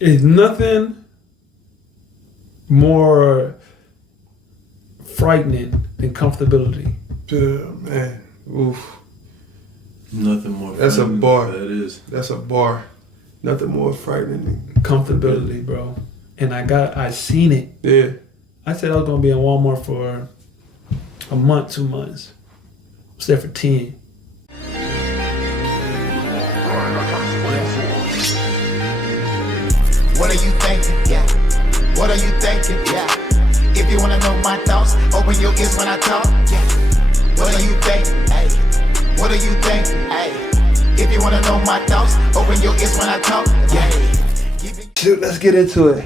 It's nothing more frightening than comfortability. Man, oof. Nothing more. That's a bar. That is. That's a bar. Nothing more frightening than Comfortability, bro. And I seen it. Yeah. I said I was gonna be in Walmart for a month, 2 months. I was there for 10. What are you thinking? Yeah. What are you thinking? Yeah. If you wanna know my thoughts, open your ears when I talk. Yeah. What are you thinking? Hey. What are you thinking? Hey. If you wanna know my thoughts, open your ears when I talk. Yeah. Dude, let's get into it.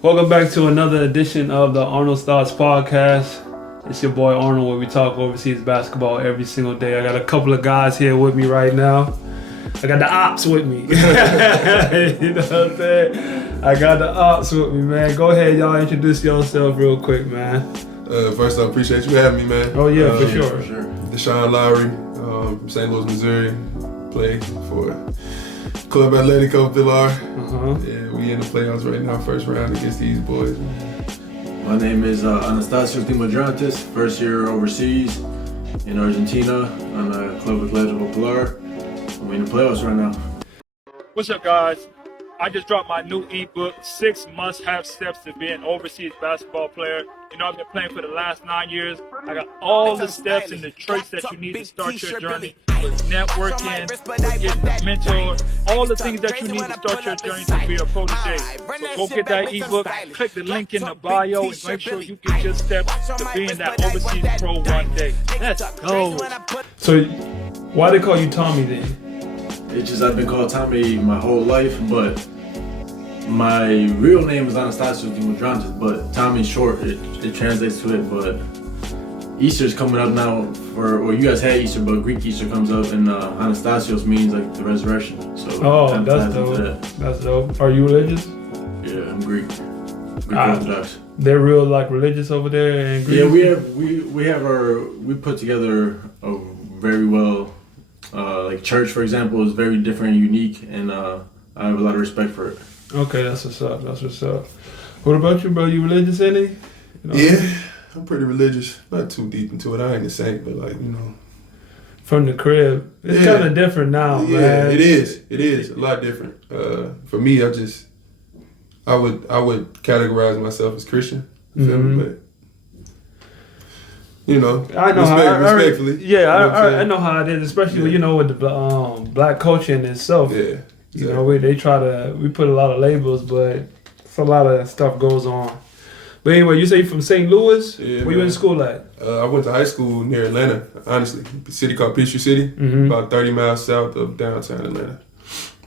Welcome back to another edition of the Arnold's Thoughts podcast. It's your boy Arnold, where we talk overseas basketball every single day. I got a couple of guys here with me right now. I got the ops with me. You know what I'm saying? I got the ops with me, man. Go ahead, y'all. Introduce yourself real quick, man. First, I appreciate you having me, man. Oh, yeah, for sure. Deshaun Lowry, from St. Louis, Missouri. Play for Club Atletico Pilar. Yeah, we in the playoffs right now, first round against these boys. My name is Anastasio Timodrantes, first year overseas in Argentina on Club Atletico Pilar. I'm in the playoffs right now. What's up, guys? I just dropped my new ebook, 6 Must-Have Steps to Be an Overseas Basketball Player. You know, I've been playing for the last 9 years. I got all the steps and the traits that you need to start your journey with networking, with getting a mentor, all the things that you need to start your journey to be a protege. So go get that ebook, click the link in the bio, and make sure you get your steps to being that overseas pro one day. Let's go. So, why they call you Tommy then? It's just I've been called Tommy my whole life, but my real name is Anastasio Timodrantes, but Tommy's short, it translates to it, but Easter's coming up now well, you guys had Easter, but Greek Easter comes up, and Anastasios means like the resurrection. So that's dope. That's dope. Are you religious? Yeah, I'm Greek Orthodox. They're real like religious over there in Greece? Yeah, we put together a very well, like church, for example, is very different and unique, and I have a lot of respect for it. Okay, that's what's up. That's what's up. What about you, bro? You religious, any? You know? Yeah, I'm pretty religious. Not too deep into it. I ain't a saint, but like, you know. From the crib. It's kind of different now, man. Yeah, it is. It is a lot different. For me, I would categorize myself as Christian. You feel me? But you know, I know respectfully. I know how it is, especially you know with the black culture in itself. Yeah. You know, we put a lot of labels, but it's a lot of stuff goes on. But anyway, you say you're from St. Louis? Yeah, where you in school at? I went to high school near Atlanta, honestly. A city called Peachtree City, about 30 miles south of downtown Atlanta.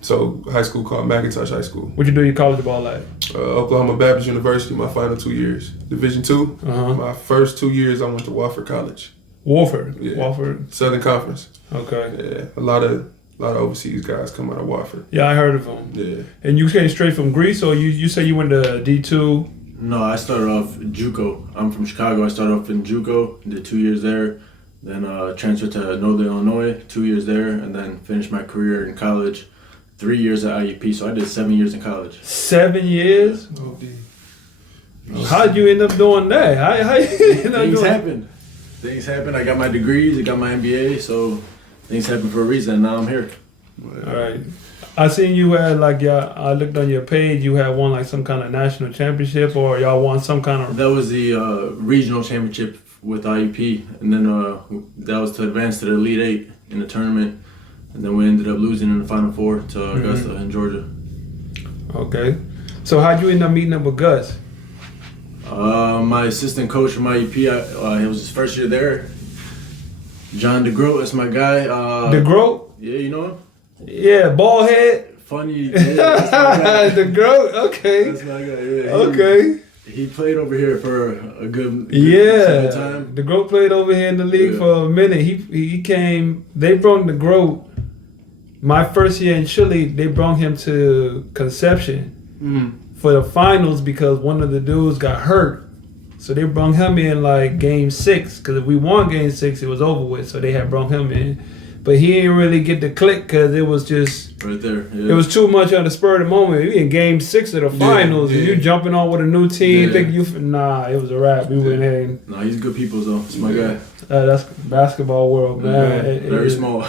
So high school called McIntosh High School. What'd you do your college ball at? Oklahoma Baptist University, my final 2 years. Division II. My first 2 years I went to Wofford College. Wofford? Yeah. Wofford? Southern Conference. Okay. Yeah, a lot of overseas guys come out of Wofford. Yeah, I heard of them. Yeah. And you came straight from Greece, or you say you went to D2? No, I started off JUCO. I'm from Chicago. I started off in JUCO, did 2 years there, then transferred to Northern Illinois, 2 years there, and then finished my career in college, 3 years at IUP. So I did 7 years in college. 7 years? Oh, How'd you end up doing that? How you end up Things doing happen. Things happen. I got my degrees. I got my MBA. So things happen for a reason. And now I'm here. All right. I seen you had I looked on your page. You had won like some kind of national championship, or y'all won some kind of. That was the regional championship with IUP, and then that was to advance to the Elite Eight in the tournament, and then we ended up losing in the Final Four to Augusta in Georgia. Okay. So how'd you end up meeting up with Gus? My assistant coach from IUP, it was his first year there. John DeGroat, that's my guy. DeGroat? Yeah, you know him? Yeah, bald head. Funny. Yeah, that's my guy. DeGroat, okay. That's my guy, yeah. Okay. He played over here for a good time. DeGroat played over here in the league for a minute. He came, they brought DeGroat, my first year in Chile, they brought him to Conception for the finals because one of the dudes got hurt. So they brought him in like game 6, because if we won game 6, it was over with. So they had brought him in. but he didn't really get the click because it was just right there. Yeah. it was too much on the spur of the moment. We in game 6 of the finals, and you jumping on with a new team, thinking it was a wrap. We went ahead. And, nah, he's good people though. It's my guy. that's basketball world, man. Very small.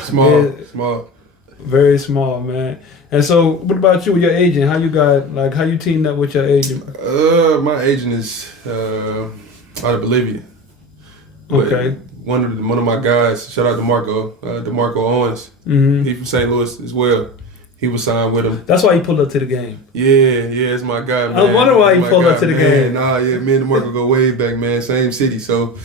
Very small, man. And so, what about you with your agent? How you teamed up with your agent? My agent is out of Bolivia. Okay. One of my guys, shout out to DeMarco Owens. Mm-hmm. He from St. Louis as well. He was signed with him. That's why he pulled up to the game. Yeah, it's my guy, man. I wonder why he pulled up to the game. Nah, yeah, me and DeMarco go way back, man. Same city, so.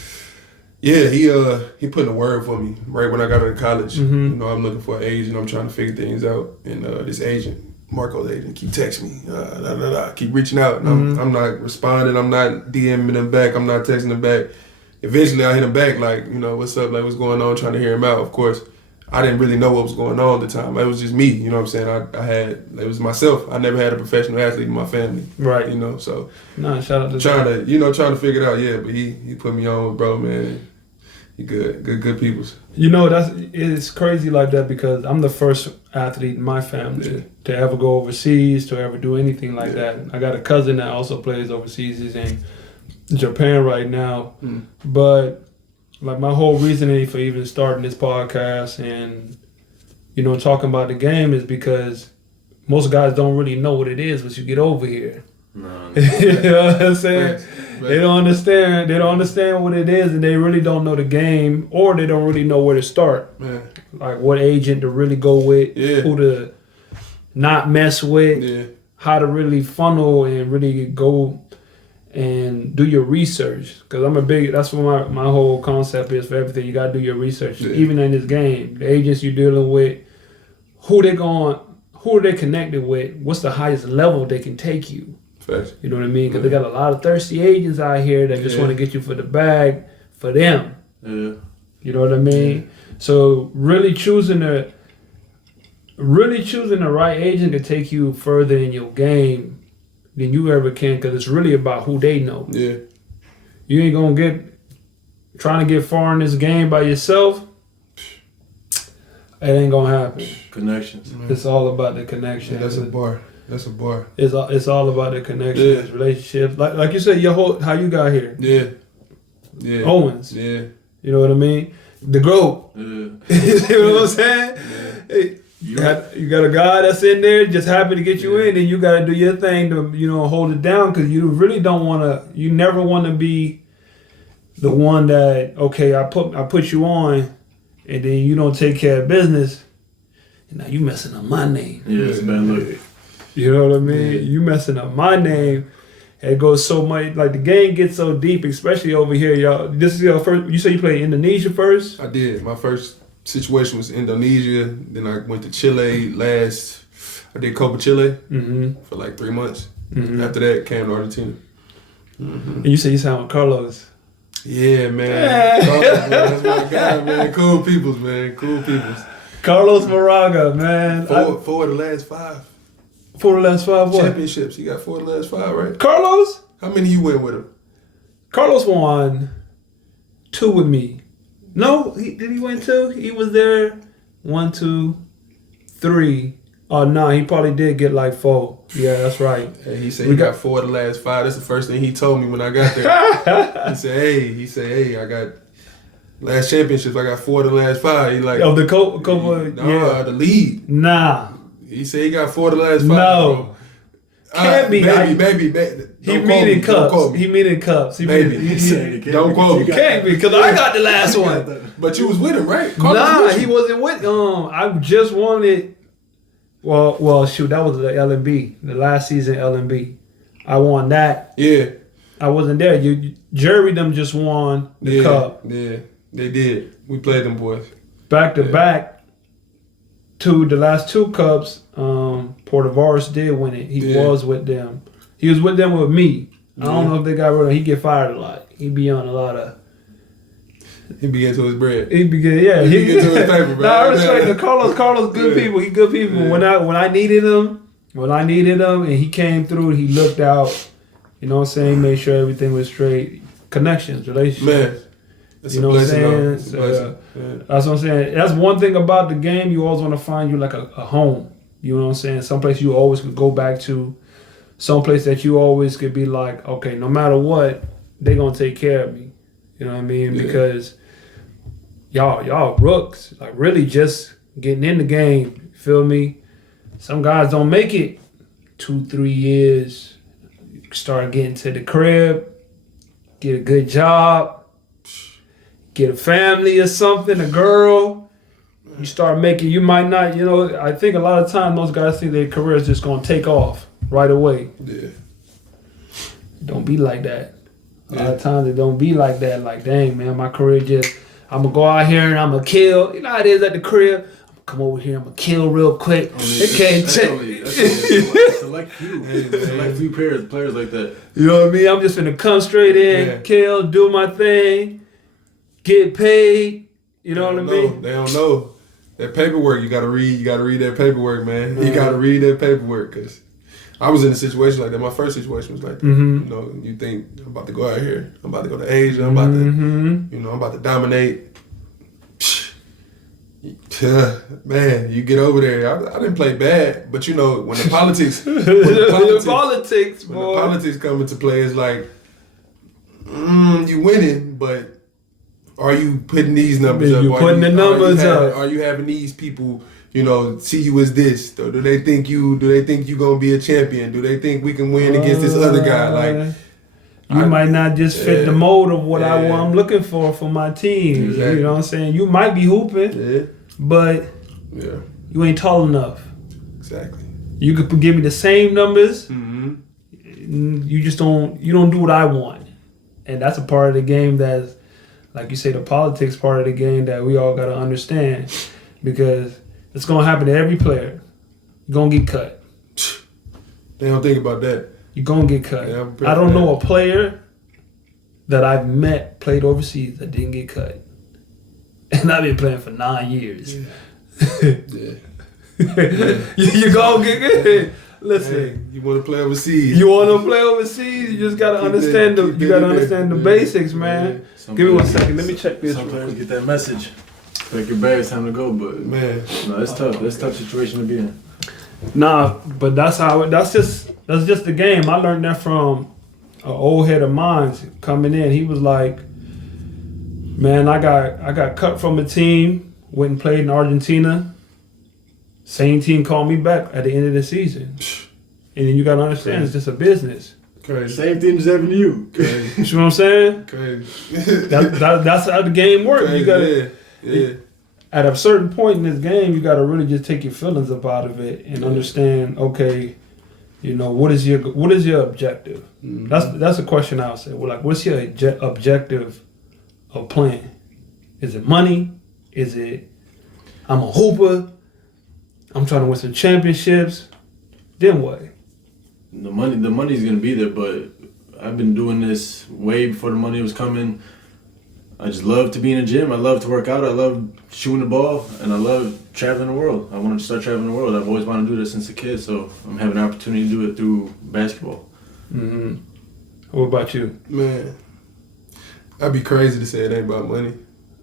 Yeah, he put in a word for me right when I got out of college. Mm-hmm. You know, I'm looking for an agent. I'm trying to figure things out, and this agent, Marco's agent, keep texting me, keep reaching out. And I'm not responding. I'm not DMing him back. I'm not texting him back. Eventually, I hit him back like, what's up? Like, what's going on? Trying to hear him out. Of course, I didn't really know what was going on at the time. It was just me. You know what I'm saying? It was myself. I never had a professional athlete in my family. Right. So. Nah, shout out to trying to figure it out. Yeah, but he put me on, bro, man. He good peoples. It's crazy like that because I'm the first athlete in my family to ever go overseas, to ever do anything like that. I got a cousin that also plays overseas. He's in Japan right now. But like my whole reasoning for even starting this podcast and talking about the game is because most guys don't really know what it is once you get over here. No. You know what I'm saying? They don't understand. They don't understand what it is, and they really don't know the game, or they don't really know where to start. Man. Like what agent to really go with, who to not mess with, how to really funnel and really go and do your research. Because that's what my whole concept is for everything. You got to do your research, even in this game. The agents you're dealing with, who are they connected with? What's the highest level they can take you? You know what I mean? Because they got a lot of thirsty agents out here that just want to get you for the bag for them. Yeah. You know what I mean? Yeah. So really choosing the right agent to take you further in your game than you ever can, because it's really about who they know. Yeah. You ain't gonna trying to get far in this game by yourself. It ain't gonna happen. Connections. It's all about the connection. Yeah, that's a bar. It's all about the connections, relationships. Like you said, how you got here. Yeah. Owens. Yeah. You know what I mean? The GOAT. Yeah. You know what I'm saying? Yeah. Hey, you got a guy that's in there just happy to get you in, and you got to do your thing to hold it down, because you really don't want to. You never want to be the one that I put you on, and then you don't take care of business, and now you messing up my name. Yeah, it's a bad look. You know what I mean? Yeah. You messing up my name. It goes so much, like the game gets so deep, especially over here, y'all. This is your first. You say you played Indonesia first? I did. My first situation was Indonesia. Then I went to Chile I did Copa Chile for like 3 months. After that, came to Argentina. And you say you sound with Carlos. Yeah, man. Carlos, man. That's my guy, man. Cool peoples, man. Cool peoples. Carlos Moraga, man. 4 of the last 5. 4 of the last 5 what? Championships. He got 4 of the last 5, right? Carlos? How many you win with him? Carlos won 2 with me. No, did he win 2? He was there 1, 2, 3. Oh, no, he probably did get like 4. Yeah, that's right. Hey, he said he got 4 of the last 5. That's the first thing he told me when I got there. he said, hey, I got last championships. I got 4 of the last 5. He like, the Copa, the lead. Nah. He said he got 4 of the last 5. No. Can't be. Baby. He meaning cups. He meaning cups. Don't quote me. Can't be, because I got the last one. But you was with him, right? He wasn't with I just wanted. Well, shoot, that was the LMB, the last season LMB. I won that. Yeah. I wasn't there. Jerry them just won the cup. Yeah, they did. We played them boys. Back to back. The last 2 cups, Portavares did win it. He was with them. He was with them with me. I don't know if they got rid of him. He get fired a lot. He be on a lot of. He be into his bread. He be into his paper, bro. I respect the Carlos, good people. He good people. Yeah. When I needed him, and he came through, he looked out. You know what I'm saying? Made sure everything was straight. Connections, relationships. Man. It's You a know what I'm blessing, though. saying? It's a blessing. Yeah. That's what I'm saying. That's one thing about the game. You always want to find you like a home. You know what I'm saying? Someplace you always could go back to. Someplace that you always could be like, okay, no matter what, they gonna take care of me. You know what I mean? Yeah. Because y'all rooks, like really just getting in the game. Feel me? Some guys don't make it 2-3 years. Start getting to the crib, get a good job, get a family or something, a girl. You start making, you might not, you know, I think a lot of times those guys think their career is just going to take off right away. Yeah. Don't be like that. A lot of times it don't be like that. Like, dang, man, my career just, I'm going to go out here and I'm going to kill. You know how it is at the crib? I'm going to come over here, I'm going to kill real quick. It can't take. Select few players like that. You know what I mean? I'm just gonna come straight in, kill, do my thing, get paid. You know what I mean? They don't know. That paperwork, you gotta read. You gotta read that paperwork, man. You gotta read that paperwork, cause I was in a situation like that. My first situation was like that. You know, you think I'm about to go out here, I'm about to go to Asia, I'm about to, you know, I'm about to dominate. Man, you get over there. I didn't play bad, but you know when the politics, when the politics come into play, it's like you winning, but are you putting these numbers up? You putting the numbers up. Are you having these people, you know, see you as this? Or do they think you gonna be a champion? Do they think we can win against this other guy? Like you might not just fit the mold of what I'm looking for my team. Exactly. You know what I'm saying? You might be hooping, but you ain't tall enough. Exactly. You could give me the same numbers. You just don't do what I want. And that's a part of the game that's, like you say, the politics part of the game that we all got to understand, because it's going to happen to every player. You're going to get cut. They don't think about that. You're going to get cut. Yeah, I don't know a player that I've met played overseas that didn't get cut. And I've been playing for 9 years. You going to get good. Listen, hey, you want to play overseas? You want to play overseas? You just got to understand the basics, man. Give me 1 second. Let me check this. Some players get that message. Like your bag, it's time to go. But man, no, it's tough. It's a tough situation to be in. Nah, but that's just the game. I learned that from an old head of mine coming in. He was like, man, I got cut from a team, went and played in Argentina. Same team called me back at the end of the season. And then you got to understand, it's just a business. Crazy. Same thing as happened to you. Crazy. You know what I'm saying? Crazy. That's how the game works. Crazy. You gotta, at a certain point in this game, you got to really just take your feelings up out of it and understand, okay, you know, what is your objective? That's a question I would say. Well, like, what's your objective of playing? Is it money? Is it, I'm a hooper, I'm trying to win some championships? Then what? The money's gonna be there, but I've been doing this way before the money was coming. I just love to be in the gym. I love to work out. I love shooting the ball, and I love traveling the world. I wanted to start traveling the world. I've always wanted to do this since a kid, so I'm having an opportunity to do it through basketball. What about you? Man, I'd be crazy to say it ain't about money.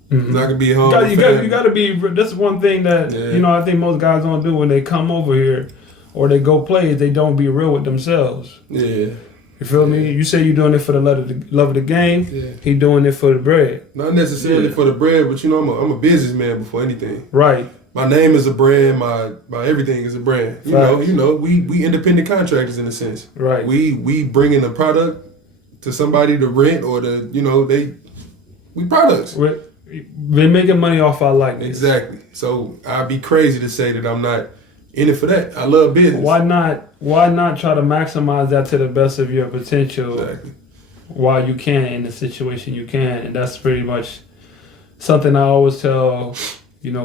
I could be home. You got to be. That's one thing that you know. I think most guys don't do when they come over here or they go play. They don't be real with themselves. Yeah. You feel me? You say you're doing it for the love of the game. Yeah. He doing it for the bread. Not necessarily for the bread, but you know, I'm a businessman before anything. Right. My name is a brand. My everything is a brand. You know, we independent contractors in a sense. Right. We bringing a product to somebody to rent or to we products. Been making money off our likeness. Exactly. So I'd be crazy to say that I'm not in it for that. I love business. Why not try to maximize that to the best of your potential? Exactly. While you can in the situation you can, and that's pretty much something I always tell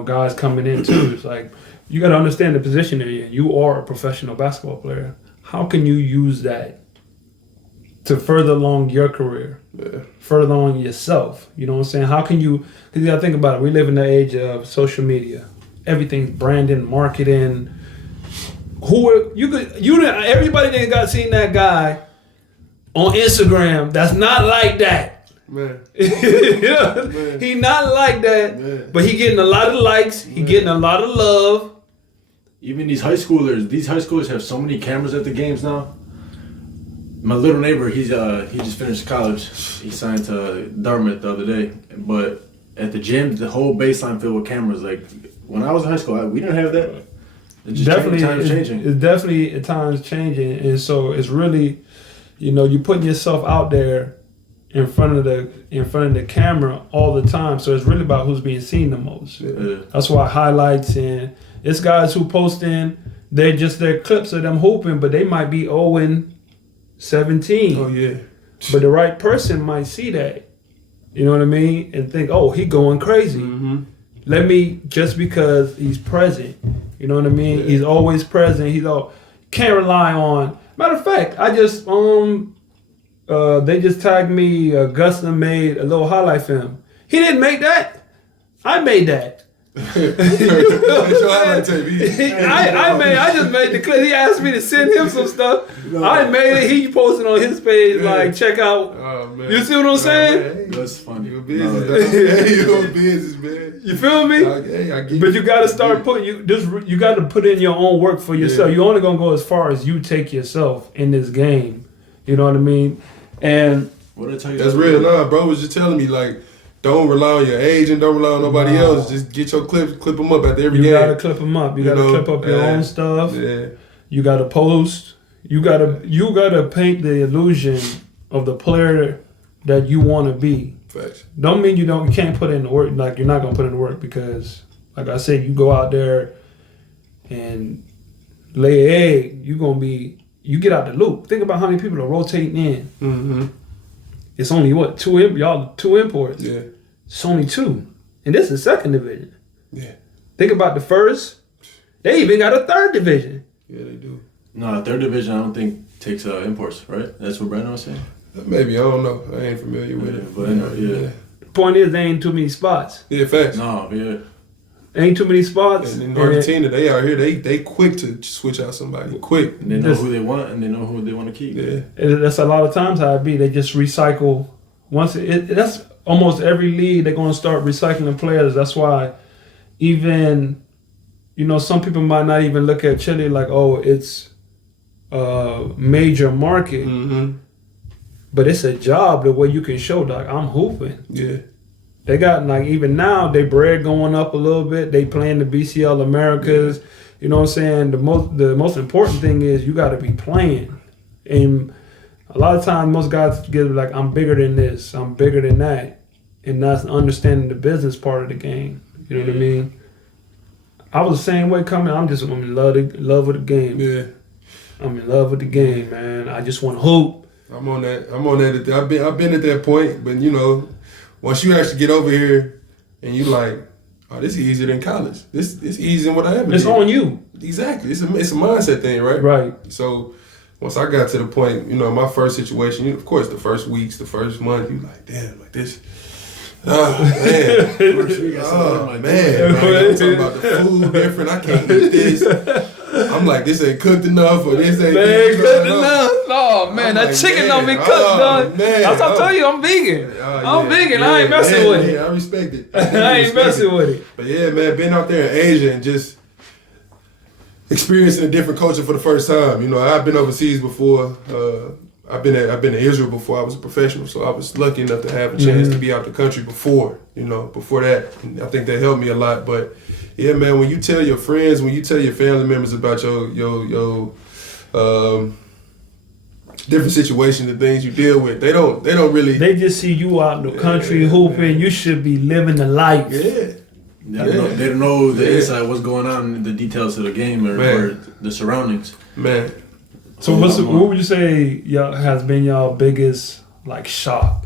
guys coming in too. It's like, you got to understand the position that you're in. You are a professional basketball player. How can you use that to further along your career? Further along yourself? You know what I'm saying? How can you? Because you got to think about it. We live in the age of social media. Everything's branding, marketing. Everybody that got seen that guy on Instagram that's not like that. Man. Yeah. Man. He not like that, Man. but he getting a lot of likes. He getting a lot of love. Even these high schoolers have so many cameras at the games now. My little neighbor, he just finished college. He signed to Dartmouth the other day. But at the gym, the whole baseline filled with cameras. Like when I was in high school, we didn't have that. It's just times changing. It's definitely at times changing, and so it's really, you're putting yourself out there in front of the camera all the time. So it's really about who's being seen the most. Yeah. That's why highlights and it's guys who posting their clips of them hooping, but they might be 0-17. Oh yeah. But the right person might see that. You know what I mean? And think, oh, he going crazy. Mm-hmm. Let me, just because he's present. You know what I mean? Yeah. He's always present. Can't rely on. Matter of fact, I just they just tagged me. Gustin made a little highlight film. He didn't make that. I made that. I just made the clip. He asked me to send him some stuff. I made it. He posted on his page like, check out. Oh, man. You see what I'm saying? Man. That's funny. You're business. You're business, man. You feel me? I get But it. you got to start putting you got to put in your own work for yourself. Yeah. You're only gonna go as far as you take yourself in this game. You know what I mean? And What did I tell you? That's real. Nah, bro was just telling me like, don't rely on your agent, don't rely on nobody else. Just get your clips, clip them up after every you game. gotta clip them up. You gotta clip up your own stuff. Yeah. You gotta post. You gotta paint the illusion of the player that you want to be. Facts. Don't mean you can't put in the work. Like you're not gonna put in the work because, like I said, you go out there and lay an egg. You get out the loop. Think about how many people are rotating in. Mm-hmm. It's only two imports. Yeah. It's only 2, and this is second division. Yeah. Think about the first. They even got a third division. Yeah, they do. No, third division I don't think takes imports, right? That's what Brandon was saying. Maybe, I don't know. I ain't familiar with it. But yeah. The point is, there ain't too many spots. Yeah, facts. No, yeah. Ain't too many spots. And in Argentina, they out here, they quick to switch out somebody. Quick. And they know who they want and they know who they want to keep. Yeah. That's a lot of times how it be. They just recycle. That's almost every league. They're going to start recycling players. That's why even, some people might not even look at Chile like, oh, it's a major market. Mm-hmm. But it's a job the way you can show, like, I'm hooping. Yeah. They got, like, even now, they bread going up a little bit. They playing the BCL Americas. Yeah. You know what I'm saying? The most important thing is you got to be playing. And a lot of times, most guys get like, I'm bigger than this. I'm bigger than that. And that's understanding the business part of the game. You know what I mean? I was the same way coming. I'm in love with the game. Yeah. I'm in love with the game, man. I just want to hoop. I'm on that. I've been at that point, but once you actually get over here and you like, oh, this is easier than college. This easier than what I ever It's did. on you. Exactly. It's a mindset thing, right? Right. So once I got to the point, my first situation, of course, the first weeks, the first month, you like, damn, like this. Oh, man. Oh, man. Like, I'm talking about the food different. I can't eat this. I'm like, this ain't cooked enough, or this ain't cooked enough. Oh, man, I'm that like, chicken man, don't be cooked, done. Man, That's what I tell you, I'm vegan. I'm vegan. I ain't messing with it. I respect it. I ain't messing with it. But yeah, man, being out there in Asia and just experiencing a different culture for the first time. I've been overseas before. I've been to Israel before I was a professional, so I was lucky enough to have a chance to be out the country before that. And I think that helped me a lot. But yeah, man, when you tell your friends, when you tell your family members about your different situations and things you deal with, they don't really. They just see you out in the country hooping. Man. You should be living the life. Yeah. They don't know the inside, what's going on, the details of the game or the surroundings. Man. So what would you say has been your biggest shock?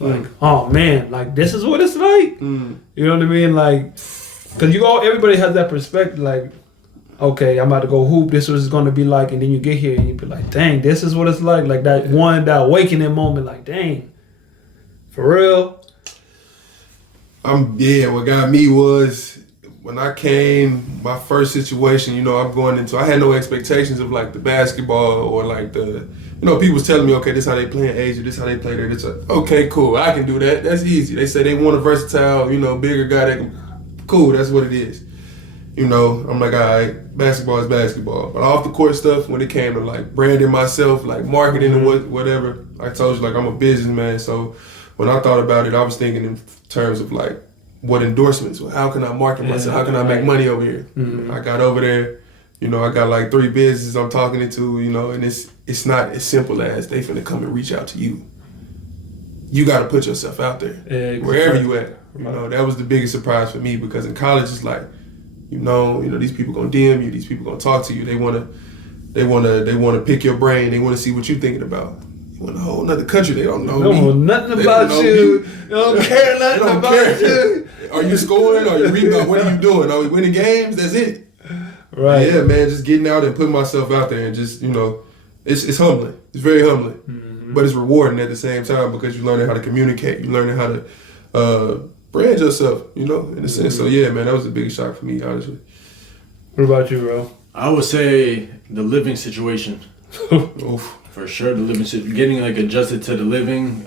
Like, oh man, this is what it's like. You know what I mean? Because everybody has that perspective. Like, okay, I'm about to go hoop. This is what it's going to be like, and then you get here and you be like, dang, this is what it's like. Like that awakening moment. Like, dang, for real. What got me was when I came, my first situation, I'm going into, I had no expectations of like the basketball or like the, people was telling me, okay, this how they play in Asia, this how they play there. It's like, okay, cool, I can do that. That's easy. They say they want a versatile, bigger guy that can, cool, that's what it is. I'm like, all right, basketball is basketball. But off the court stuff, when it came to like branding myself, like marketing and whatever, I told you, like, I'm a businessman. So when I thought about it, I was thinking in terms of like, what endorsements? How can I market myself? How can I make money over here? I got over there, I got like 3 businesses I'm talking to, and it's not as simple as they finna come and reach out to you. You got to put yourself out there, wherever you at. That was the biggest surprise for me, because in college it's like, these people gonna DM you, these people gonna talk to you. They wanna pick your brain. They wanna see what you thinking about. You in a whole nother country, they don't know me. Know nothing about you. They don't care nothing about you. Are you scoring? Are you rebounding? What are you doing? Are we winning games? That's it. Right. Yeah, man. Just getting out and putting myself out there and just, it's humbling. It's very humbling, but it's rewarding at the same time, because you're learning how to communicate. You're learning how to brand yourself, in a sense. So yeah, man, that was the biggest shock for me, honestly. What about you, bro? I would say the living situation. Oof. For sure, the living situation. Getting like adjusted to the living,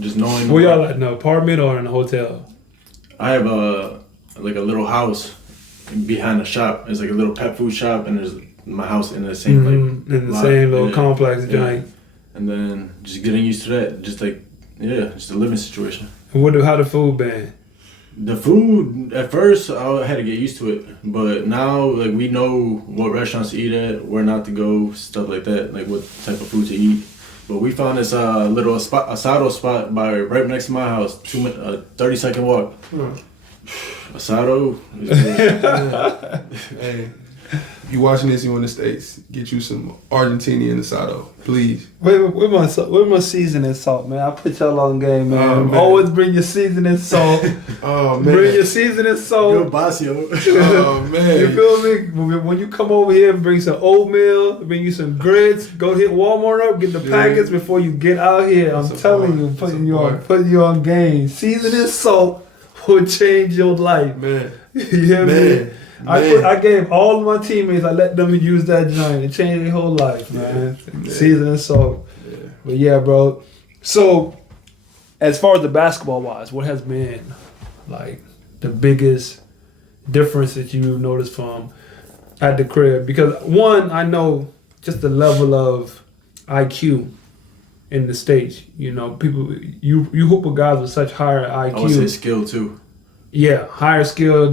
just knowing. Where y'all at? In an apartment or in a hotel? I have a little house behind the shop. It's like a little pet food shop, and there's my house in the same in the same little complex joint. And then just getting used to that, just the living situation. And how the food been? The food, at first, I had to get used to it. But now, like, we know what restaurants to eat at, where not to go, stuff like that, like what type of food to eat. But we found this little asado spot right next to my house, 30-second walk. Asado is good. Hey, if you watching this, you in the States, get you some Argentinian asado, please. Where my seasoning salt, man? I put y'all on game, man. Always bring your seasoning salt. Oh, man. Bring your seasoning salt. Good Basio. Oh, man. You feel me? When you come over here, bring some oatmeal, bring you some grits, go hit Walmart up, get the packets before you get out here. I'm telling you, putting you on game. Seasoning salt will change your life. Man. You hear me? I gave all of my teammates, I let them use that joint. It changed their whole life, man. Seasoning salt. Yeah. But yeah, bro. So, as far as the basketball wise, what has been like the biggest difference that you noticed from at the crib? Because one, I know just the level of IQ in the States. People, you hoop with guys with such higher IQ. I would say skill too. Yeah, higher skill.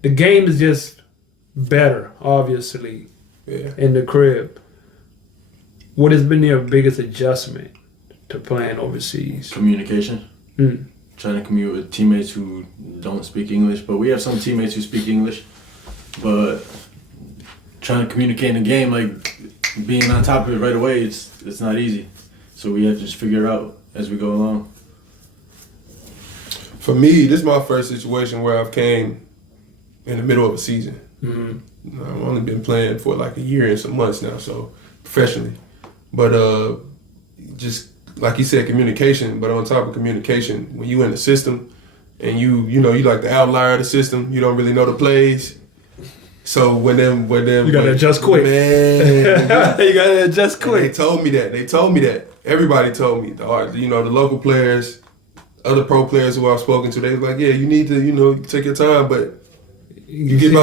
The game is just better, obviously, in the crib. What has been your biggest adjustment to playing overseas? Communication. Trying to communicate with teammates who don't speak English, but we have some teammates who speak English. But trying to communicate in the game, like being on top of it right away, it's not easy. So we have to just figure it out as we go along. For me, this is my first situation where I've came in the middle of a season. I've only been playing for like a year and some months now, so professionally. But just like you said, communication. But on top of communication, when you in the system and you like the outlier of the system, you don't really know the plays. So when them you gotta adjust quick. Man, you gotta adjust quick. They told me that. Everybody told me. The local players, other pro players who I've spoken to, they was like, yeah, you need to, take your time, but you get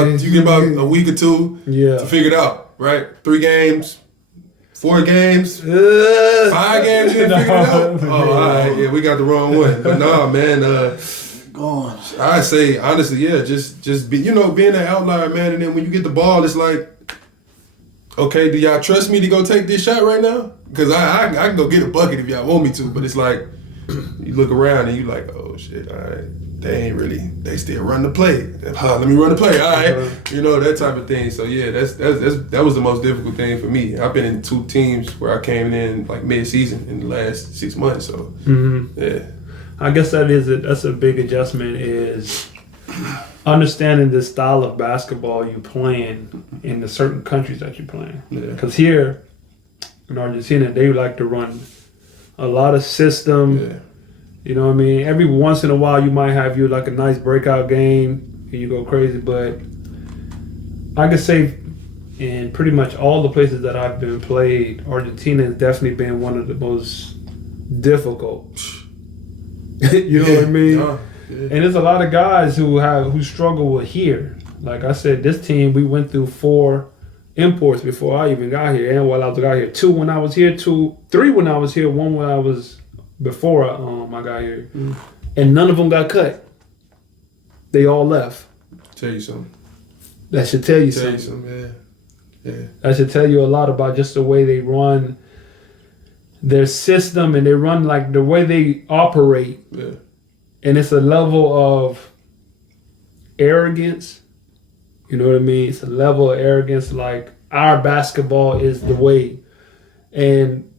about a week or two to figure it out, right? 3 games, 4 games, 5 games, you figure it out. Oh, all right, yeah, we got the wrong one. But nah, man, I say honestly, yeah, just be, being an outlier, man. And then when you get the ball, it's like, okay, do y'all trust me to go take this shot right now? Because I can go get a bucket if y'all want me to, but it's like, you look around and you like, oh shit, all right, they still run the play. Let me run the play, all right, that type of thing. So yeah, that was the most difficult thing for me. I've been in 2 teams where I came in like mid-season in the last 6 months. So yeah, I guess that's a big adjustment, is understanding the style of basketball you playing in the certain countries that you're playing. Because here in Argentina, they like to run a lot of system. You know what I mean? Every once in a while, you might have like a nice breakout game. and you go crazy. But I could say in pretty much all the places that I've been played, Argentina has definitely been one of the most difficult. You know what I mean? Yeah. And there's a lot of guys who struggle with here. Like I said, this team, we went through 4 imports before I even got here. And while I got here, 2 when I was here, 3 when I was here, 1 when I was before I got here. And none of them got cut. They all left. Tell you something. That should tell you Tell you something. something, yeah. That should tell you a lot about just the way they run their system, and they run like the way they operate. Yeah. And it's a level of arrogance. You know what I mean? It's a level of arrogance like our basketball is the way. And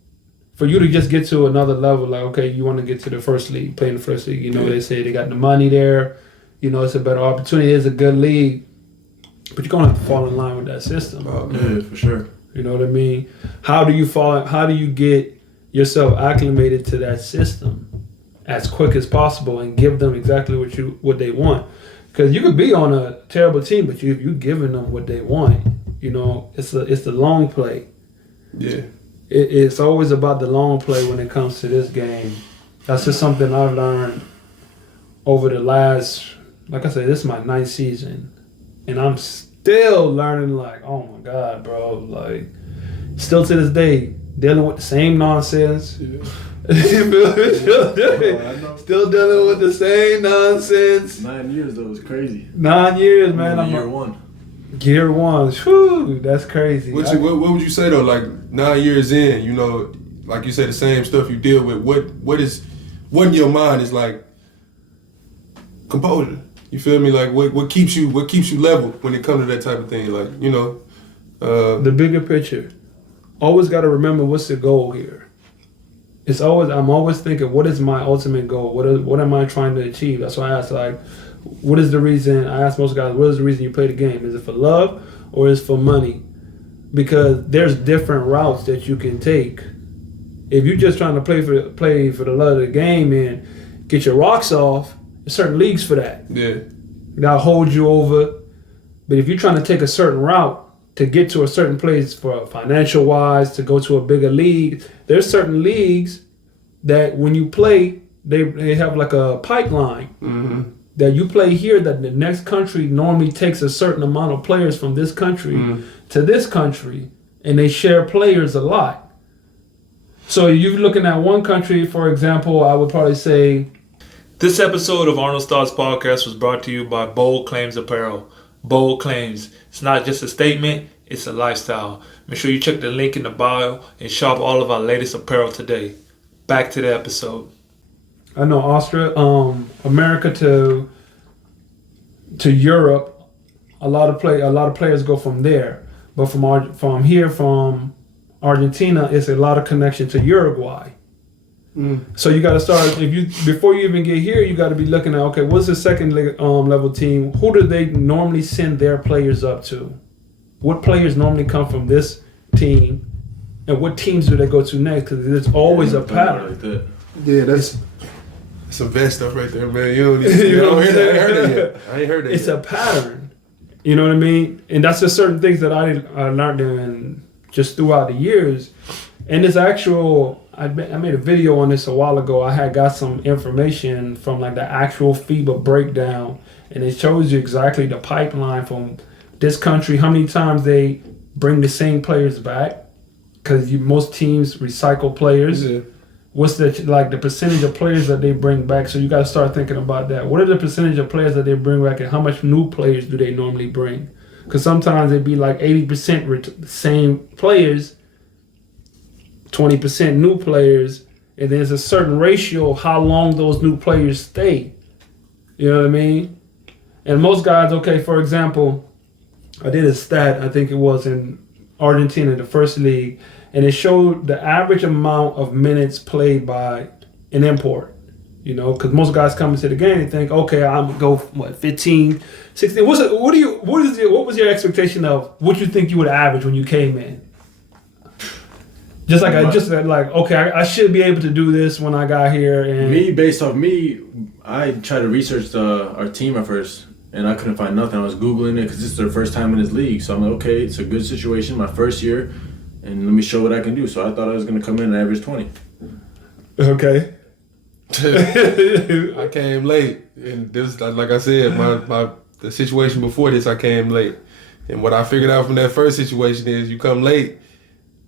for you to just get to another level, like, okay, you want to get to the first league, play in the first league. You know, they say they got the money there. You know, it's a better opportunity. It's a good league. But you're going to have to fall in line with that system. Oh, Yeah, for sure. You know what I mean? How do you get yourself acclimated to that system as quick as possible and give them exactly what they want? Because you could be on a terrible team, but you giving them what they want. You know, it's the long play. Yeah. It's always about the long play when it comes to this game. That's just something I've learned over the last, like I said, this is my 9th season. And I'm still learning, like, oh my God, bro. Like, still to this day, dealing with the same nonsense. Yeah. Still dealing with the same nonsense. 9 years though was crazy. 9 years, man. I'm year 1. Year 1. Whew, that's crazy. What would you say though? Like 9 years in, you know, like you said, the same stuff you deal with. What in your mind is like composure? You feel me? Like what keeps you level when it comes to that type of thing? Like, you know, the bigger picture. Always got to remember what's the goal here. I'm always thinking, what is my ultimate goal? What am I trying to achieve? That's why I ask, like, what is the reason? I ask most guys, what is the reason you play the game? Is it for love or is it for money? Because there's different routes that you can take. If you're just trying to play for the love of the game and get your rocks off, there's certain leagues for that. yeah, That'll hold you over. But if you're trying to take a certain route to get to a certain place for financial wise, to go to a bigger league, there's certain leagues that when you play, they have like a pipeline that you play here that the next country normally takes a certain amount of players from this country to this country, and they share players a lot. So you're looking at one country, for example, I would probably say. This episode of Arnold's Thoughts Podcast was brought to you by Bold Claims Apparel. Bold Claims. It's not just a statement, it's a lifestyle. Make sure you check the link in the bio and shop all of our latest apparel today. Back to the episode. I know America to Europe, a lot of players go from there. But from Argentina, it's a lot of connection to Uruguay. So you got to start, before you even get here, you got to be looking at, okay, what's the second level team? Who do they normally send their players up to? What players normally come from this team? And what teams do they go to next? Because there's always a pattern. Like that. yeah. That's some best stuff right there, man. You don't hear that. I ain't heard that. It's a pattern. You know what I mean? And that's just certain things that I learned in just throughout the years. And this I made a video on this a while ago. I had got some information from like the actual FIBA breakdown, and it shows you exactly the pipeline from this country, how many times they bring the same players back, because most teams recycle players. Yeah. What's the percentage of players that they bring back? So you got to start thinking about that. What are the percentage of players that they bring back, and how much new players do they normally bring? Because sometimes it'd be like 80% same players, 20% new players, and there's a certain ratio of how long those new players stay. You know what I mean? And most guys, okay, for example, I did a stat, I think it was in Argentina, the first league, and it showed the average amount of minutes played by an import. You know, because most guys come into the game and think, okay, I'm going to go, 15, 16. What was your expectation of what you think you would average when you came in? Okay, I should be able to do this when I got here. And based off me, I tried to research our team at first, and I couldn't find nothing. I was Googling it because this is their first time in this league. So I'm like, okay, it's a good situation, my first year, and let me show what I can do. So I thought I was going to come in and average 20. Okay. I came late, and this, like I said, the situation before this, I came late, and what I figured out from that first situation is, you come late,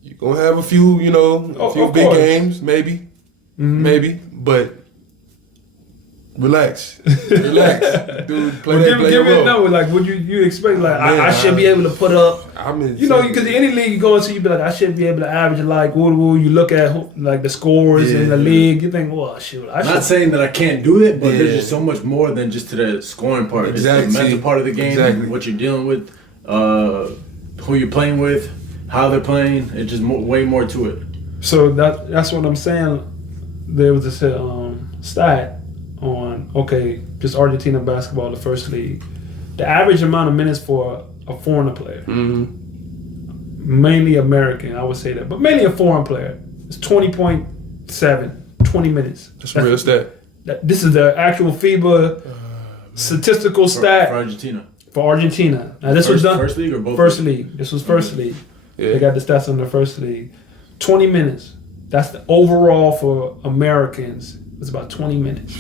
you're gonna have a few, a few big games, maybe, but relax, dude. Play that give me a role. number. Like, would you expect? Like, I should be able to put up. Because any league you go into, you be like, I should be able to average like woo. You look at like the scores in the league, you think, well, shoot. I'm not saying that I can't do it, but there's just so much more than just to the scoring part. Exactly. It's the mental part of the game, what you're dealing with, who you're playing with, how they're playing. It's just way more to it. So that's what I'm saying. There was this stat on just Argentina basketball, the first league. The average amount of minutes for a foreigner player, mainly American, I would say that, but mainly a foreign player, is 20.7, 20 minutes. That's a real stat. This is the actual FIBA statistical stat for Argentina. For Argentina. Now this was done first league or both? First league. This was first league. Yeah. They got the stats on the first league. 20 minutes. That's the overall for Americans. It's about 20 minutes.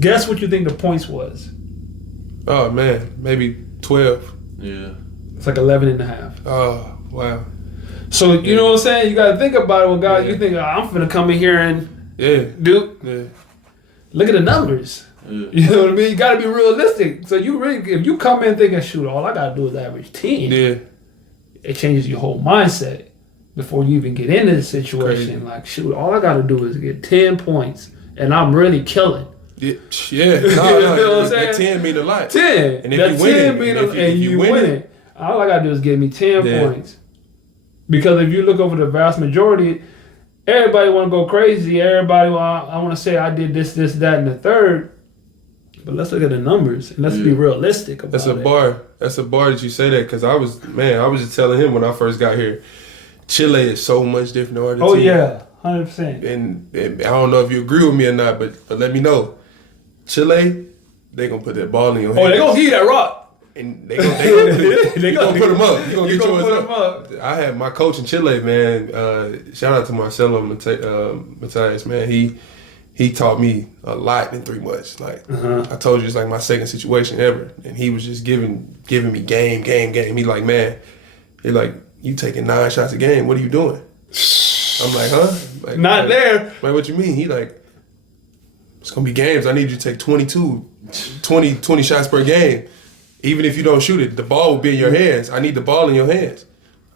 Guess what you think the points was? Oh man, maybe 12. Yeah. It's like 11 and a half. Oh wow. So you know what I'm saying? You got to think about it. When God, you think, I'm finna come in here and do. Look at the numbers. Yeah. You know what I mean? You got to be realistic. So you really, if you come in thinking, shoot, all I got to do is average 10. It changes your whole mindset before you even get into the situation. Crazy. Like, shoot, all I got to do is get 10 points, and I'm really killing. No, you know what I'm saying? That 10 mean a lot. 10. And if you win it, and you win it, all I got to do is give me 10 points. Because if you look over the vast majority, everybody want to go crazy. Everybody, I want to say I did this, that, and the third. But let's look at the numbers and let's be realistic about it. That's a bar that you say that, because I was just telling him when I first got here, Chile is so much different than Argentina. Oh yeah, 100%. And I don't know if you agree with me or not, but let me know. Chile, they gonna put that ball in your hand. Oh, they gonna heat that rock. And they gonna put them up. You gonna get yours up. I had my coach in Chile, man. Shout out to Marcelo Matias, man. He taught me a lot in 3 months. Like I told you, it's like my second situation ever, and he was just giving me game. He like, man, you taking 9 shots a game. What are you doing? I'm like, huh? Like, Not there. Like, what you mean? He like, it's gonna be games. I need you to take 20 shots per game. Even if you don't shoot it, the ball will be in your hands. I need the ball in your hands.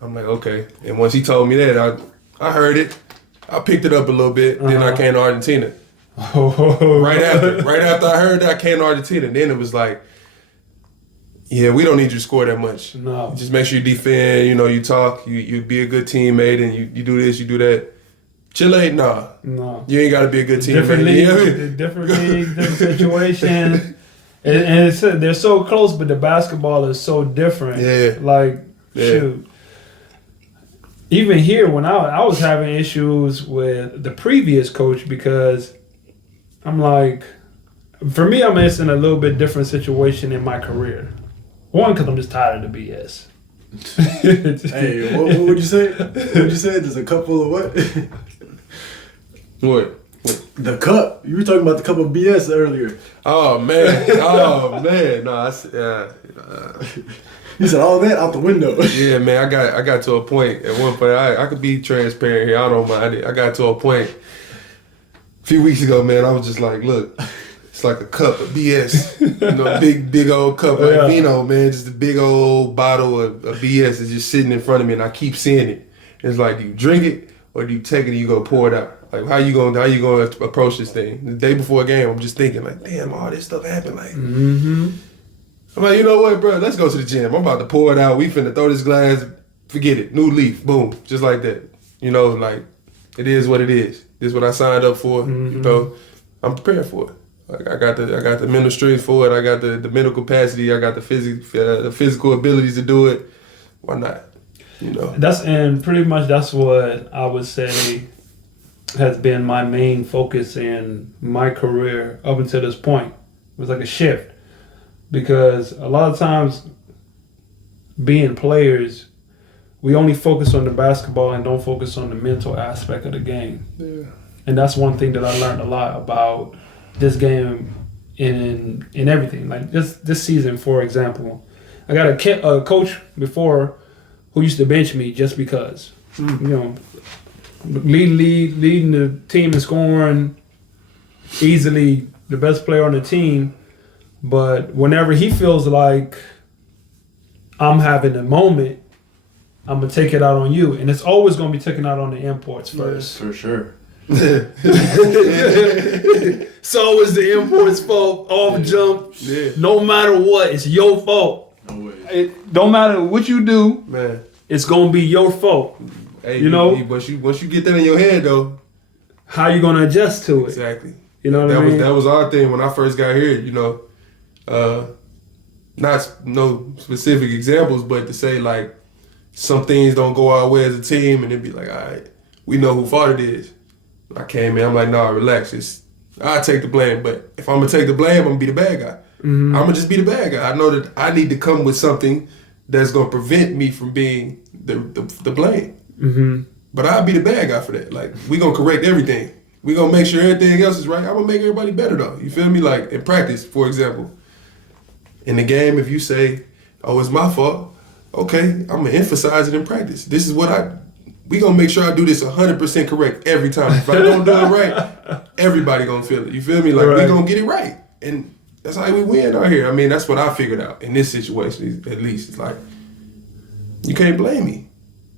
I'm like, okay. And once he told me that, I heard it. I picked it up a little bit. Then I came to Argentina. Right after I heard that, I came to Argentina. And then it was like, yeah, we don't need you to score that much. No. Just make sure you defend, you talk, you be a good teammate, and you do this, you do that. Chile, nah. No. You ain't got to be a good teammate. Different leagues, different situations. And they're so close, but the basketball is so different. Yeah. Shoot. Even here, when I was having issues with the previous coach, because I'm like, for me, I'm in a little bit different situation in my career. One, because I'm just tired of the BS. Hey, what would you say? What would you say? There's a cup full of what? What? The cup. You were talking about the cup of BS earlier. Oh man. No, You said all that out the window. Yeah, man. I got to a point at one point. I could be transparent here. I don't mind. I got to a point a few weeks ago, man. I was just like, look, it's like a cup of BS. Big old cup of vino, man. Just a big old bottle of BS is just sitting in front of me, and I keep seeing it. It's like, do you drink it or do you take it and you go pour it out? Like, how you gonna approach this thing? The day before a game, I'm just thinking like, damn, all this stuff happened. Like, I'm like, you know what, bro? Let's go to the gym. I'm about to pour it out. We finna throw this glass. Forget it. New leaf. Boom. Just like that. Like, it is what it is. This is what I signed up for. I'm prepared for it. Like, I got the mental strength for it. I got the mental capacity. I got the physical abilities to do it. Why not? And pretty much that's what I would say has been my main focus in my career up until this point. It was like a shift. because a lot of times being players, we only focus on the basketball and don't focus on the mental aspect of the game. Yeah. And that's one thing that I learned a lot about this game in everything. Like this season, for example, I got a coach before who used to bench me just because, you know, leading the team in scoring, easily the best player on the team. But whenever he feels like I'm having a moment, I'm going to take it out on you. And it's always going to be taken out on the imports first. For sure. So it's the imports' fault off jump. Yeah. No matter what, it's your fault. No way. It don't matter what you do, Man. it's going to be your fault. Hey, You know? once you get that in your head though. How you going to adjust to it? Exactly. You know what I mean? That was our thing when I first got here, you know. Not no specific examples, but to say like some things don't go our way as a team, and it'd be like, all right, we know who fault it is. I came in, I'm like, nah, relax. I take the blame, but if I'm gonna take the blame, I'm gonna be the bad guy. I'm gonna just be the bad guy. I know that I need to come with something that's gonna prevent me from being the blame. But I'll be the bad guy for that. Like, we gonna correct everything. We gonna make sure everything else is right. I'm gonna make everybody better though. You feel me? Like in practice, for example. In the game, if you say, oh, it's my fault, okay, I'm gonna emphasize it in practice. This is what we gonna make sure I do this 100% correct every time. If I don't do it right, everybody gonna feel it. You feel me? Like, we gonna get it right. And that's how we win out here. I mean, that's what I figured out in this situation, at least. It's like, you can't blame me.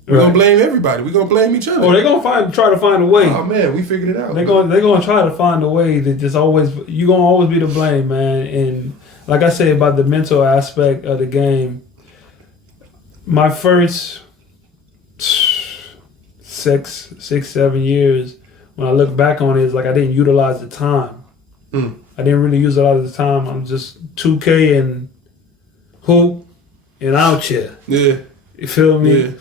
We're gonna blame everybody. We're gonna blame each other. Oh, they're gonna try to find a way. Oh man, we figured it out. They're gonna try to find a way that just you're gonna always be to blame, man. And like I say about the mental aspect of the game, my first 6-7 years, when I look back on it, it's like I didn't utilize the time. I didn't really use a lot of the time. I'm just 2K and hoop and out here. Yeah. You feel me? Yeah.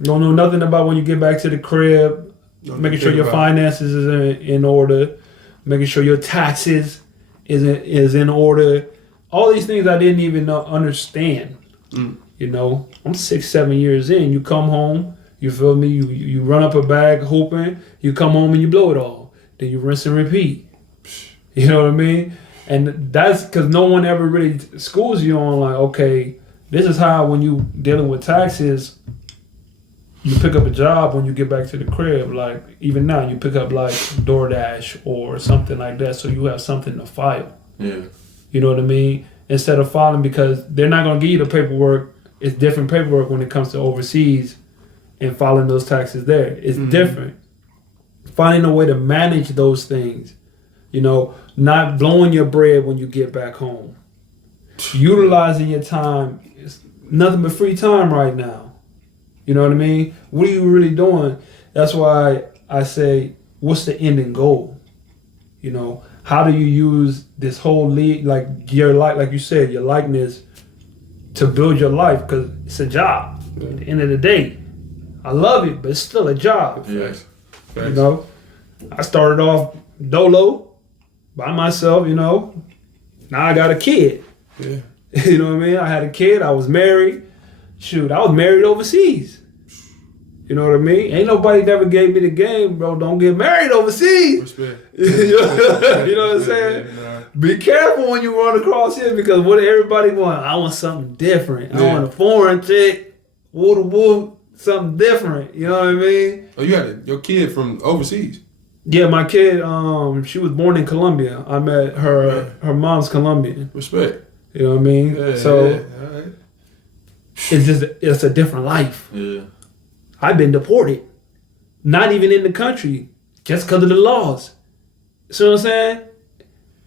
Don't know nothing about when you get back to the crib, making sure your finances is in order, making sure your taxes is in order. All these things I didn't even understand. You know, I'm 6-7 years in. You come home, you feel me? You run up a bag hooping. You come home and you blow it all. Then you rinse and repeat. You know what I mean? And that's because no one ever really schools you on like, okay, this is how when you dealing with taxes, you pick up a job when you get back to the crib. Like even now, you pick up like DoorDash or something like that, so you have something to file. Yeah. You know what I mean? Instead of filing, because they're not gonna give you the paperwork. It's different paperwork when it comes to overseas and filing those taxes there. It's different. Finding a way to manage those things. You know, not blowing your bread when you get back home. Utilizing your time. It's nothing but free time right now. You know what I mean? What are you really doing? That's why I say, what's the end and goal? You know, how do you use this whole like you said, your likeness to build your life? Because it's a job. At the end of the day, I love it, but it's still a job. Yes. You know, I started off dolo by myself. You know, now I got a kid. Yeah. You know what I mean? I had a kid. I was married. Shoot, I was married overseas. You know what I mean? Ain't nobody ever gave me the game, bro. Don't get married overseas. Respect. You know what I'm saying? Yeah. Be careful when you run across here, because what everybody want? I want something different. I Yeah. want a foreign chick, woo, something different. You know what I mean? Oh, you had your kid from overseas. Yeah, my kid, she was born in Colombia. I met her. Her mom's Colombian. Respect. You know what I mean? Yeah, So yeah. All right. it's a different life. Yeah. I've been deported. Not even in the country. Just because of the laws. See what I'm saying?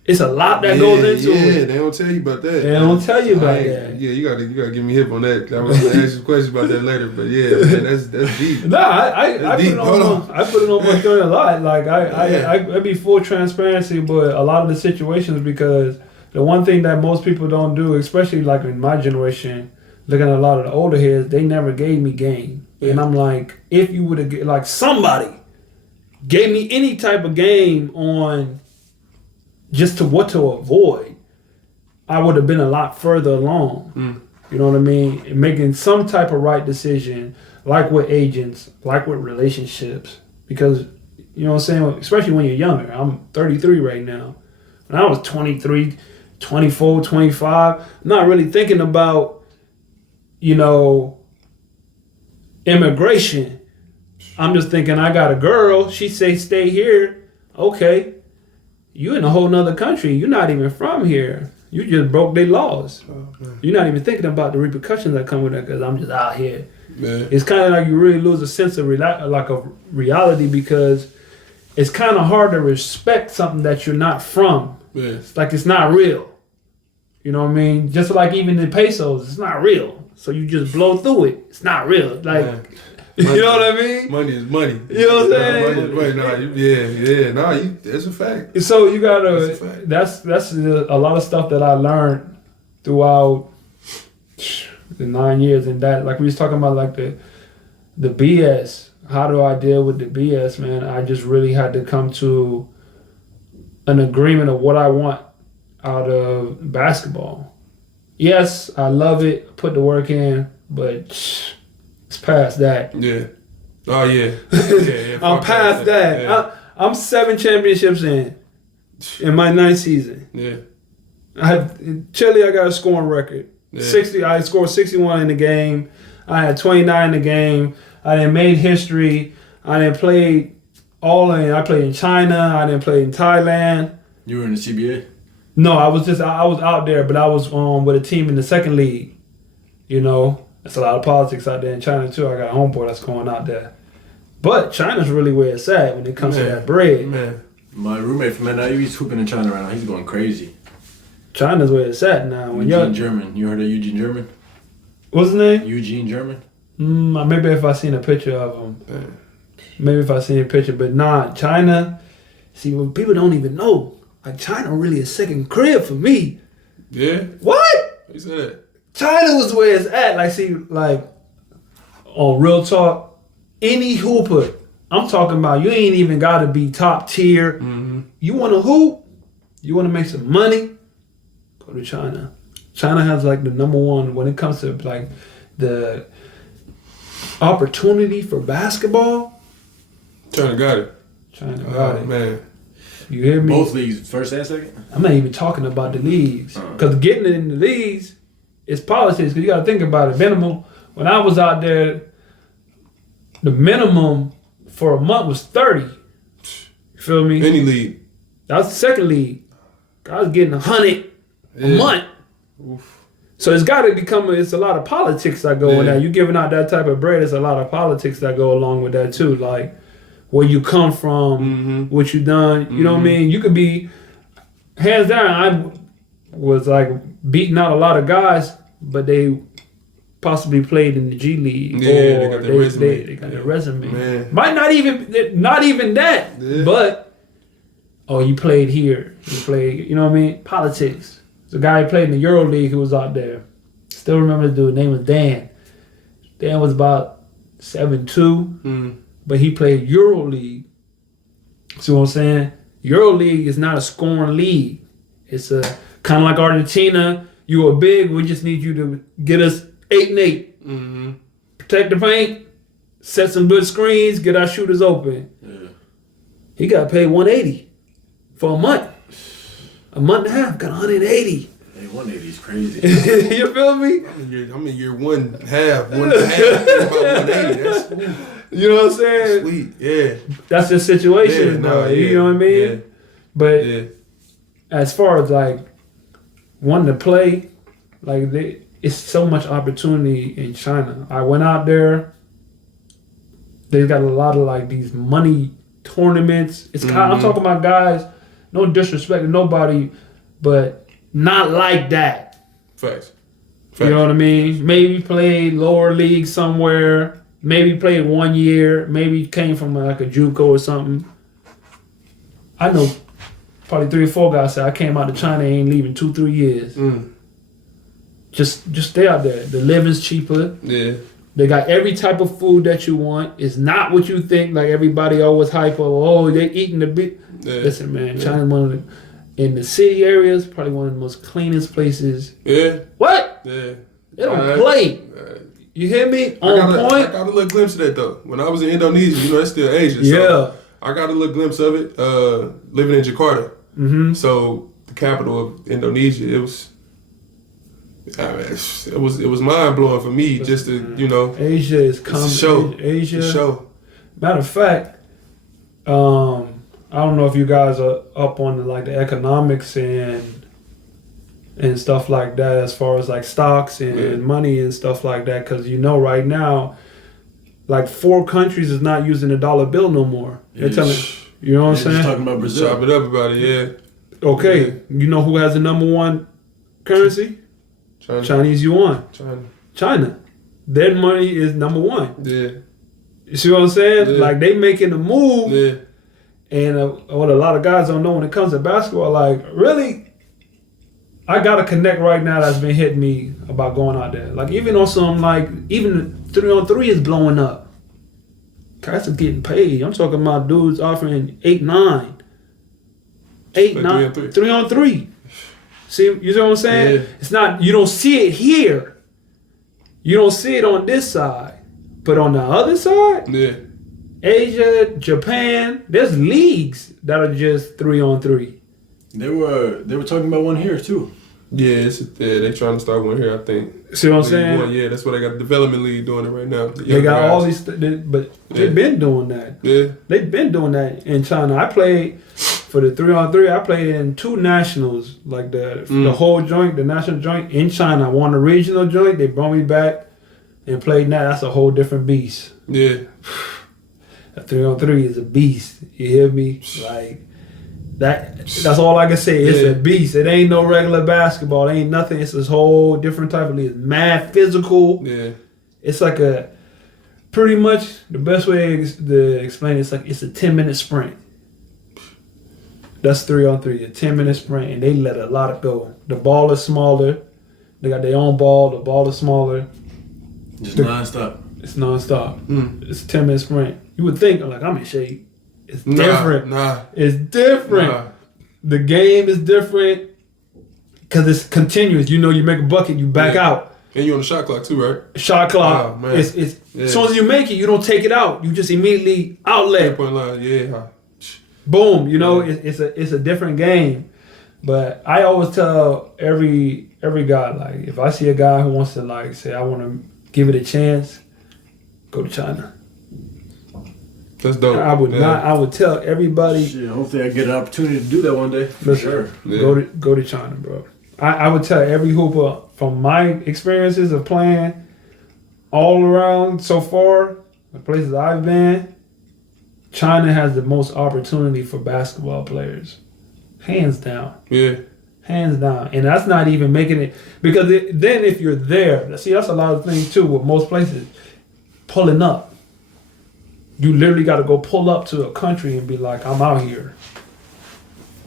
It's a lot that goes into yeah, it. they don't tell you about that. They don't tell you about I ain't- that. Yeah, you gotta give me hip on that. I was gonna ask you questions about that later, but yeah, man, that's deep. Nah, I put it on. I put it on my story a lot. Like I be full transparency, but a lot of the situations, because the one thing that most people don't do, especially like in my generation, looking at a lot of the older heads, they never gave me game. And I'm like, if you would have, like, somebody gave me any type of game on just to what to avoid, I would have been a lot further along. You know what I mean? And making some type of right decision, like with agents, like with relationships. Because, you know what I'm saying? Especially when you're younger. I'm 33 right now. When I was 23, 24, 25, I'm not really thinking about, you know, immigration. I'm just thinking, I got a girl. She say stay here. Okay. You in a whole nother country. You're not even from here. You just broke their laws. You're not even thinking about the repercussions that come with that because I'm just out here. Yeah. It's kind of like you really lose a sense of reality because it's kind of hard to respect something that you're not from. Yeah. It's like it's not real. You know what I mean? Just like even the pesos, it's not real. So you just blow through it. It's not real. Like, you know what I mean? Money is money. You know what I'm saying? Money is money. That's a fact. So you gotta. That's a lot of stuff that I learned throughout the 9 years, and that, like we was talking about, like the BS. How do I deal with the BS, man? I just really had to come to an agreement of what I want out of basketball. Yes, I love it. Put the work in, but it's past that. Yeah. Oh yeah. Yeah. I'm past that. Yeah. I'm 7 championships in my 9th season. Yeah. In Chile, I got a scoring record. Yeah. 60. I scored 61 in the game. I had 29 in the game. I done made history. I done played I played in China. I done played in Thailand. You were in the CBA? No, I was out there, but I was with a team in the second league. You know, there's a lot of politics out there in China too. I got a homeboy that's going out there. But China's really where it's at when it comes to that bread. Man. My roommate from NIU, he's hooping in China right now. He's going crazy. China's where it's at now. When Eugene German. You heard of Eugene German? What's his name? Eugene German? Maybe if I seen a picture of him. Maybe if I seen a picture. But nah, China, see, when people don't even know, like China really a second crib for me. Yeah. What? He said that. China was where it's at. Like, see, like, on real talk, any hooper, I'm talking about, you ain't even got to be top tier. Mm-hmm. You want to hoop? You want to make some money? Go to China. China has like the number one when it comes to like the opportunity for basketball. China got it. China got it. Man. You hear me? Both leagues, first and second? I'm not even talking about the leagues. Because getting in the leagues is politics. Because you got to think about it. Minimum, when I was out there, the minimum for a month was 30. You feel me? Any league. That was the second league. I was getting 100 a month. Oof. So it's got to become, it's a lot of politics that go in that. You giving out that type of bread, there's a lot of politics that go along with that too. Like where you come from, what you done. You know what I mean? You could be, hands down, I was like beating out a lot of guys, but they possibly played in the G League. Yeah, or they got their resume. They got their resume. Man. Might not even that, but you played here. You played, you know what I mean? Politics. The guy who played in the Euro League who was out there. Still remember the dude. Name was Dan. Dan was about 7'2", but he played Euro League. See what I'm saying? Euro League is not a scoring league. It's a kind of like Argentina. You are big. We just need you to get us 8 and 8. Protect the paint. Set some good screens. Get our shooters open. Yeah. He got paid $180 for a month. A month and a half, got 180. Hey, 180 is crazy. You feel me? I'm in year one half. About 180. That's you know what I'm saying? sweet. Yeah. That's the situation, though. You know what I mean? Yeah. But as far as like wanting to play, like it's so much opportunity in China. I went out there. They got a lot of like these money tournaments. It's kind of, I'm talking about guys. No disrespect to nobody, but not like that. Facts. You know what I mean? Maybe played lower league somewhere. Maybe played 1 year. Maybe came from like a JUCO or something. I know probably 3 or 4 guys say I came out to China, ain't leaving 2-3 years. Just stay out there. The living's cheaper. Yeah. They got every type of food that you want. It's not what you think. Like everybody always hype. Oh, they eating the big. Yeah. Listen, man, China's one of the. in the city areas, probably one of the most cleanest places. Yeah. What? Yeah. They don't play. You hear me? On point. I got a little glimpse of that though. When I was in Indonesia, you know, that's still Asia. Yeah. So I got a little glimpse of it. Living in Jakarta. Mm-hmm. So the capital of Indonesia, it was mind blowing for me just to, you know. Asia is It's a show. Asia. It's a show. Matter of fact, I don't know if you guys are up on the economics and stuff like that, as far as like stocks and money and stuff like that, because right now, like 4 countries is not using the dollar bill no more. They're telling, you know what I'm saying? Just talking about Brazil. Chop it up about it, yeah. Okay, Yeah. you know who has the number 1 currency? China. Chinese yuan. China. Their money is number 1. Yeah. You see what I'm saying? Yeah. Like, they making a move. Yeah. And what a lot of guys don't know when it comes to basketball, like, really, I got a connect right now that's been hitting me about going out there. Like, even on some, even 3-on-3 is blowing up. Guys are getting paid. I'm talking about dudes offering 8-9. 8-9. 3-on-3. See, you see what I'm saying? Yeah. It's not, you don't see it here. You don't see it on this side. But on the other side, Yeah. Asia, Japan, there's leagues that are just 3-on-3. They were talking about one here too. Yeah, they trying to start one here, I think. See what I'm saying? One, yeah, that's what they got the development league doing it right now. They got all these, but they've been doing that. Yeah. They've been doing that in China. I played for the 3-on-3. I played in 2 nationals, like the whole joint, the national joint in China. I won the regional joint. They brought me back and played in that. That's a whole different beast. Yeah. A 3-on-3 is a beast. You hear me? Like that's all I can say. It's a beast. It ain't no regular basketball. It ain't nothing. It's this whole different type of league. It's mad physical. Yeah. It's like pretty much the best way to explain it, it's like it's a 10-minute sprint. That's 3-on-3, a 10-minute sprint, and they let a lot of go. The ball is smaller. They got their own ball. The ball is smaller. Just nonstop. It's nonstop. It's a 10-minute sprint. You would think, like, I'm in shape. It's different. It's different. The game is different because it's continuous. You know, you make a bucket, you back out. And you're on the shot clock too, right? Shot clock. Oh, man. As soon as you make it, you don't take it out. You just immediately outlet. Point line, yeah. Boom. You know, it's a different game. But I always tell every guy, like, if I see a guy who wants to, like, say, I want to give it a chance, go to China. That's dope. I would not. I would tell everybody. Shit, hopefully I get an opportunity to do that one day. For sure. Yeah. Go to China, bro. I would tell every hooper from my experiences of playing all around so far, the places I've been, China has the most opportunity for basketball players, hands down. Yeah. Hands down. And that's not even making it, because then if you're there, see, that's a lot of things too with most places, pulling up. You literally got to go pull up to a country and be like, I'm out here.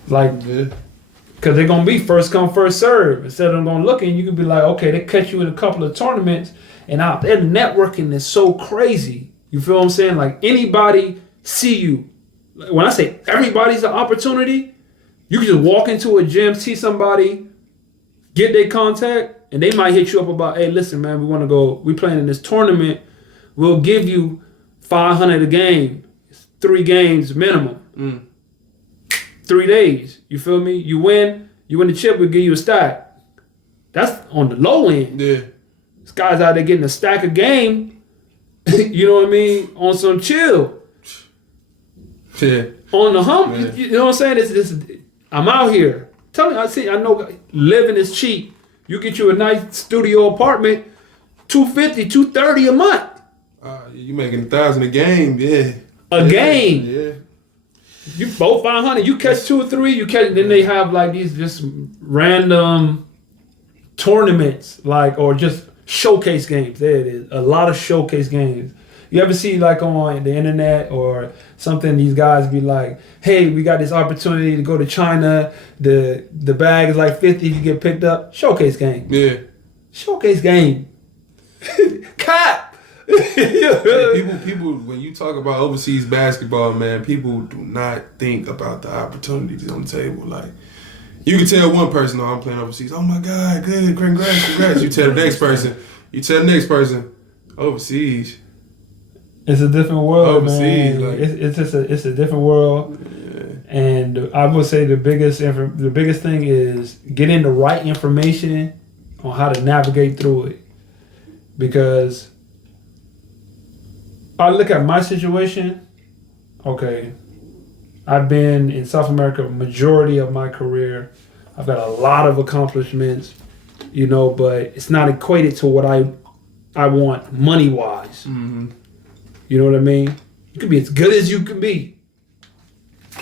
Like, because they're going to be first come, first serve. Instead of them going looking, you can be like, okay, they catch you in a couple of tournaments, and out there networking is so crazy. You feel what I'm saying? Like, anybody see you. When I say everybody's an opportunity, you can just walk into a gym, see somebody, get their contact, and they might hit you up about, hey, listen, man, we playing in this tournament. We'll give you $500 a game. It's 3 games minimum. 3 days. You feel me? You win the chip, we'll give you a stack. That's on the low end. Yeah. This guy's out there getting a stack a game. You know what I mean? On some chill. Yeah. On the hump. You know what I'm saying? I'm out here. Tell me, I know living is cheap. You get you a nice studio apartment, $250, $230 a month. You making 1,000 a game, yeah. A game. Yeah. You both 500. You catch 2 or 3. You catch. Then they have like these just random tournaments, like, or just showcase games. There it is. A lot of showcase games. You ever see like on the internet or something? These guys be like, "Hey, we got this opportunity to go to China. The bag is like 50 if you get picked up. Showcase game. Yeah. Showcase game. Cap." People, when you talk about overseas basketball, man, people do not think about the opportunities on the table. Like, You can tell one person, I'm playing overseas. Oh my God, good, congrats. You tell the next person. Overseas. It's a different world, Overseas, man. like- It's a different world. And I would say the biggest thing is getting the right information on how to navigate through it. Because I look at my situation, okay, I've been in South America majority of my career. I've got a lot of accomplishments, but it's not equated to what I want money-wise. Mm-hmm. You know what I mean? You can be as good as you can be.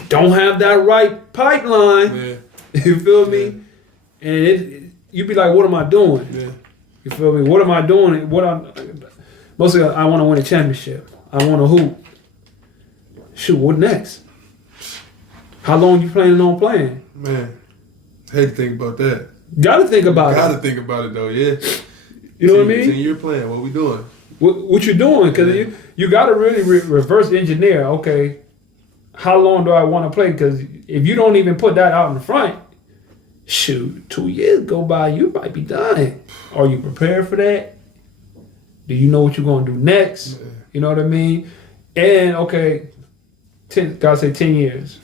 Don't have that right pipeline. Yeah. You feel me? And you'd be like, what am I doing? Yeah. You feel me? What am I doing? Mostly I want to win a championship. I want to hoop. Shoot, what next? How long you planning on playing? Man, hate to think about that. Gotta think about it. Gotta think about it though, yeah. You know what I mean? 10-year plan, what we doing? What you doing? Because you got to really reverse engineer. Okay, how long do I want to play? Because if you don't even put that out in the front, shoot, 2 years go by, you might be done. Are you prepared for that? Do you know what you're going to do next? Yeah. You know what I mean? And okay, gotta say 10 years.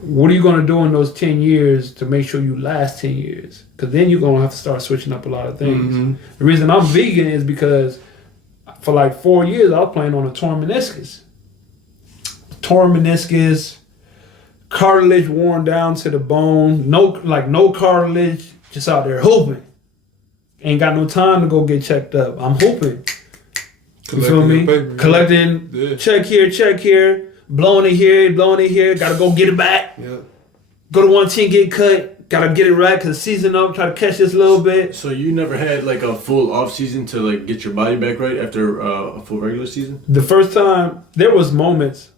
What are you going to do in those 10 years to make sure you last 10 years? Because then you're going to have to start switching up a lot of things. Mm-hmm. The reason I'm vegan is because for like 4 years, I was playing on a torn meniscus. Cartilage worn down to the bone, no cartilage, just out there hooping. Ain't got no time to go get checked up. I'm hooping. You feel me? Paper, Collecting, yeah. check here, blowing it here, gotta go get it back. Yeah. Go to 110, get cut, gotta get it right, cause season up, try to catch this a little bit. So you never had like a full off season to like get your body back right after a full regular season? The first time, there was moments,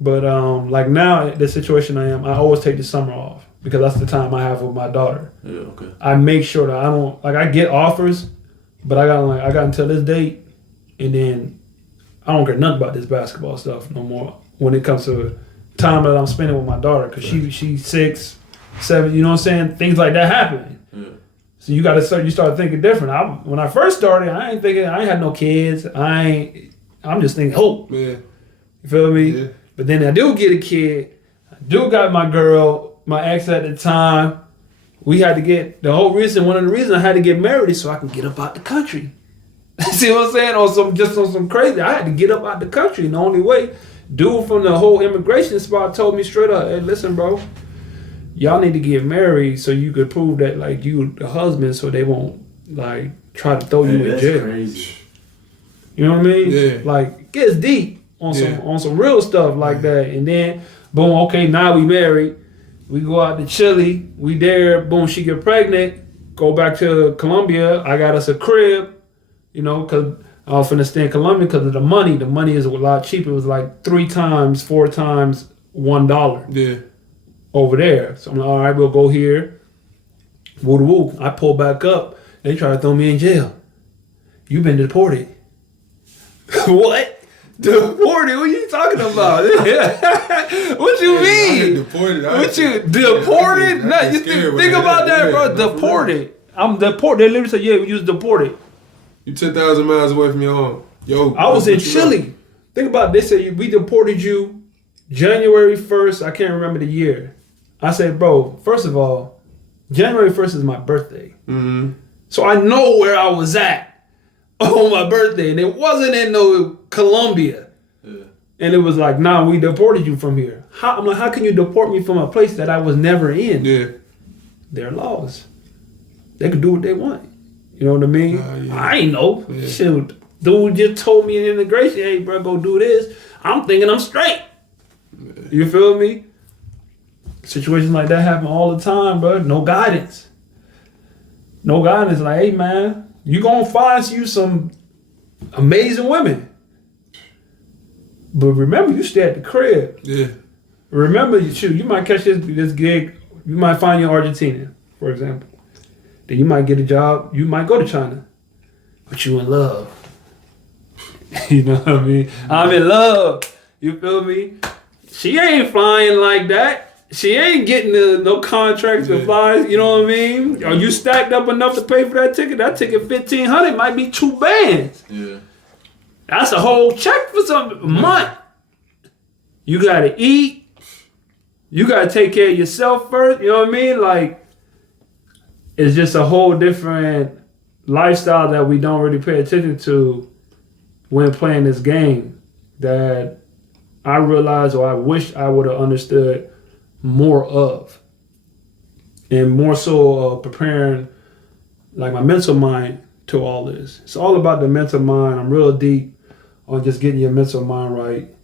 but like now, the situation I always take the summer off because that's the time I have with my daughter. Yeah, okay. I make sure that I don't, I get offers, but I got until this date, and then I don't care nothing about this basketball stuff no more when it comes to time that I'm spending with my daughter, because she's 6, 7, you know what I'm saying? Things like that happen. Yeah. So you start thinking different. When I first started, I ain't had no kids. I'm just thinking hope. Yeah. You feel me? Yeah. But then I do get a kid. I do got my girl, my ex at the time. We had to get one of the reasons I had to get married is so I can get up out the country. See what I'm saying? On some crazy. I had to get up out the country. And the only way, dude from the whole immigration spot told me straight up, hey, listen, bro, y'all need to get married so you could prove that like you the husband, so they won't like try to throw you in jail. Crazy. You know what I mean? Yeah. Like it gets deep on some real stuff like that. And then boom, okay, now we married. We go out to Chile. We there. Boom, she get pregnant. Go back to Colombia. I got us a crib. You know, because I was finna stay in Colombia because of the money. The money is a lot cheaper. It was like 3 times, 4 times $1 Yeah. over there. So I'm like, all right, we'll go here. Woo woo. I pull back up. They try to throw me in jail. You've been deported. What? Deported? What are you talking about? What you mean? Deported. What you deported? No, you think about that, bro. Deported. I'm deported. They literally said, yeah, we was deported. You 10,000 miles away from your home. Yo, I was in Chile. Think about this. They said we deported you January 1st. I can't remember the year. I said, bro, first of all, January 1st is my birthday. Mm-hmm. So I know where I was at on my birthday. And it wasn't in no Colombia. Yeah. And it was like, nah, we deported you from here. I'm like, how can you deport me from a place that I was never in? Yeah. Their laws. They could do what they want. You know what I mean? Yeah. I ain't know. Yeah. Shoot, dude just told me in immigration, hey, bro, go do this. I'm thinking I'm straight. Yeah. You feel me? Situations like that happen all the time, bro. No guidance. No guidance. Like, hey, man, you gonna find you some amazing women. But remember, you stay at the crib. Yeah. Remember, you might catch this gig. You might find you in Argentina, for example. Then you might get a job. You might go to China. But you in love. You know what I mean? I'm in love. You feel me? She ain't flying like that. she ain't getting no contracts to fly. You know what I mean? Are you stacked up enough to pay for that ticket? That ticket $1,500 might be 2 bands. Yeah. That's a whole check for a month. You gotta eat. You gotta take care of yourself first. You know what I mean? Like, it's just a whole different lifestyle that we don't really pay attention to when playing this game. That I realized, or I wish I would have understood more of, and more so preparing like my mental mind to all this. It's all about the mental mind. I'm real deep on just getting your mental mind right.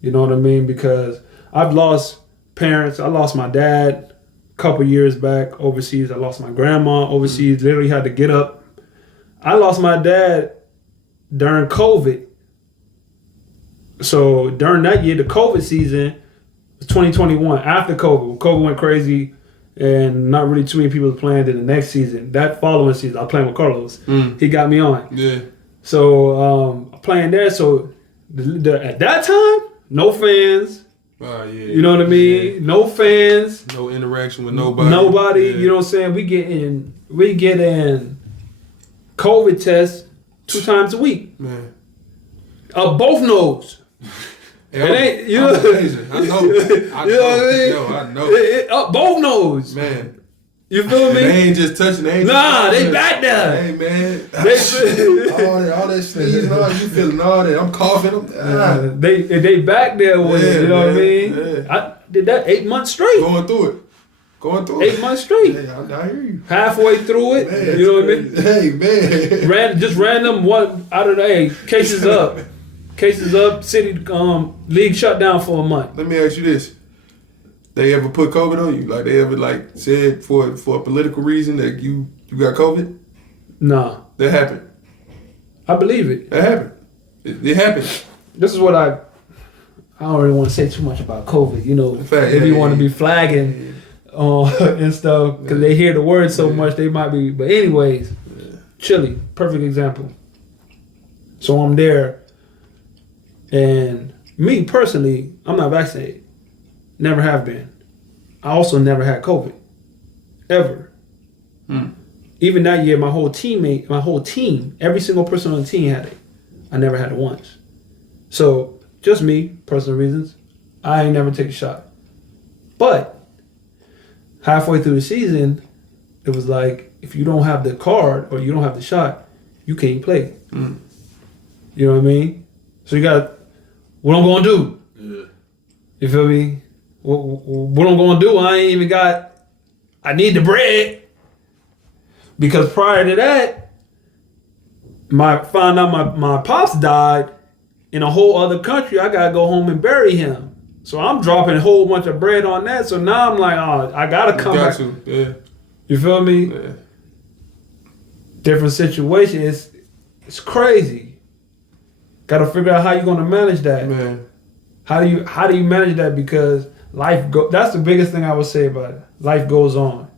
You know what I mean? Because I've lost parents. I lost my dad a couple years back overseas. I lost my grandma overseas. Literally had to get up. I lost my dad during COVID. So during that year, the COVID season was 2021. After COVID, when COVID went crazy and not really too many people were playing in the next season. That following season, I was playing with Carlos. He got me on. Yeah. So playing there. So at that time, no fans. Oh, yeah. You know what I mean? Yeah. No fans. No interaction with nobody. Nobody. Yeah. You know what I'm saying? We get in COVID tests 2 times a week. Man. Both nose. It ain't, you know. Amazing. I know. You know what I mean? Yo, I know. Both nose. Man. You feel me? They ain't just touching. They back there. Hey, man. They all that sneezing, all you feeling all that. I'm coughing. They back there with it. You know what I mean? Yeah. I did that 8 months straight. Going through it. 8 months straight. Hey, I hear you. Halfway through it. Man, you know what I mean? Hey, man. Random one out of the cases up. Cases up. City league shut down for a month. Let me ask you this. They ever put COVID on you? Like they ever said for a political reason that you got COVID? Nah. That happened. I believe it. That happened. It happened. This is what I don't really want to say too much about COVID. You know, if you want to be flagging and stuff because they hear the word so much, they might be. But anyways, Chile, perfect example. So I'm there, and me personally, I'm not vaccinated. Never have been. I also never had COVID. Ever. Even that year, my whole team, every single person on the team had it. I never had it once. So, just me, personal reasons, I ain't never take a shot. But, halfway through the season, it was like, if you don't have the card or you don't have the shot, you can't play. You know what I mean? So you got, what I'm going to do? Yeah. You feel me? What I'm going to do, I need the bread. Because prior to that, found out my pops died in a whole other country. I got to go home and bury him. So I'm dropping a whole bunch of bread on that. So now I'm like, I got to come back. Yeah. You feel me? Yeah. Different situation. It's crazy. Got to figure out how you're going to manage that. Man. How do you manage that? Because that's the biggest thing I would say about it. Life goes on.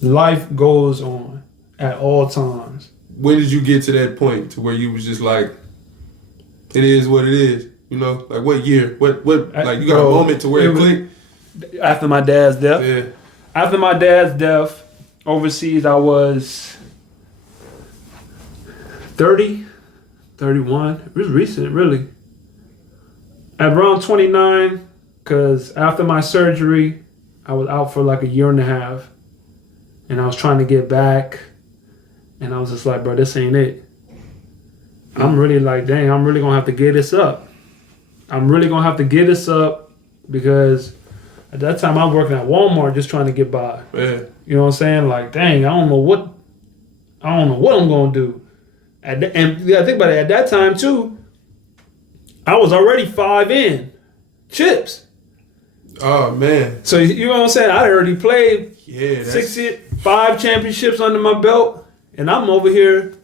Life goes on at all times. When did you get to that point to where you was just like, it is what it is? You know, like what year? What like you got a moment to where it clicked? After my dad's death. Yeah. After my dad's death, overseas I was 30, 31. It was recent, really. At around 29, because after my surgery, I was out for like a year and a half. And I was trying to get back. And I was just like, bro, this ain't it. I'm really like, dang, I'm really going to have to get this up. I'm really going to have to get this up because at that time I'm working at Walmart just trying to get by. Yeah. You know what I'm saying? Like, dang, I don't know what I'm going to do. And yeah, think about it. At that time, too, I was already 5 in chips. Oh, man. So, you know what I'm saying? I already played 5 championships under my belt, and I'm over here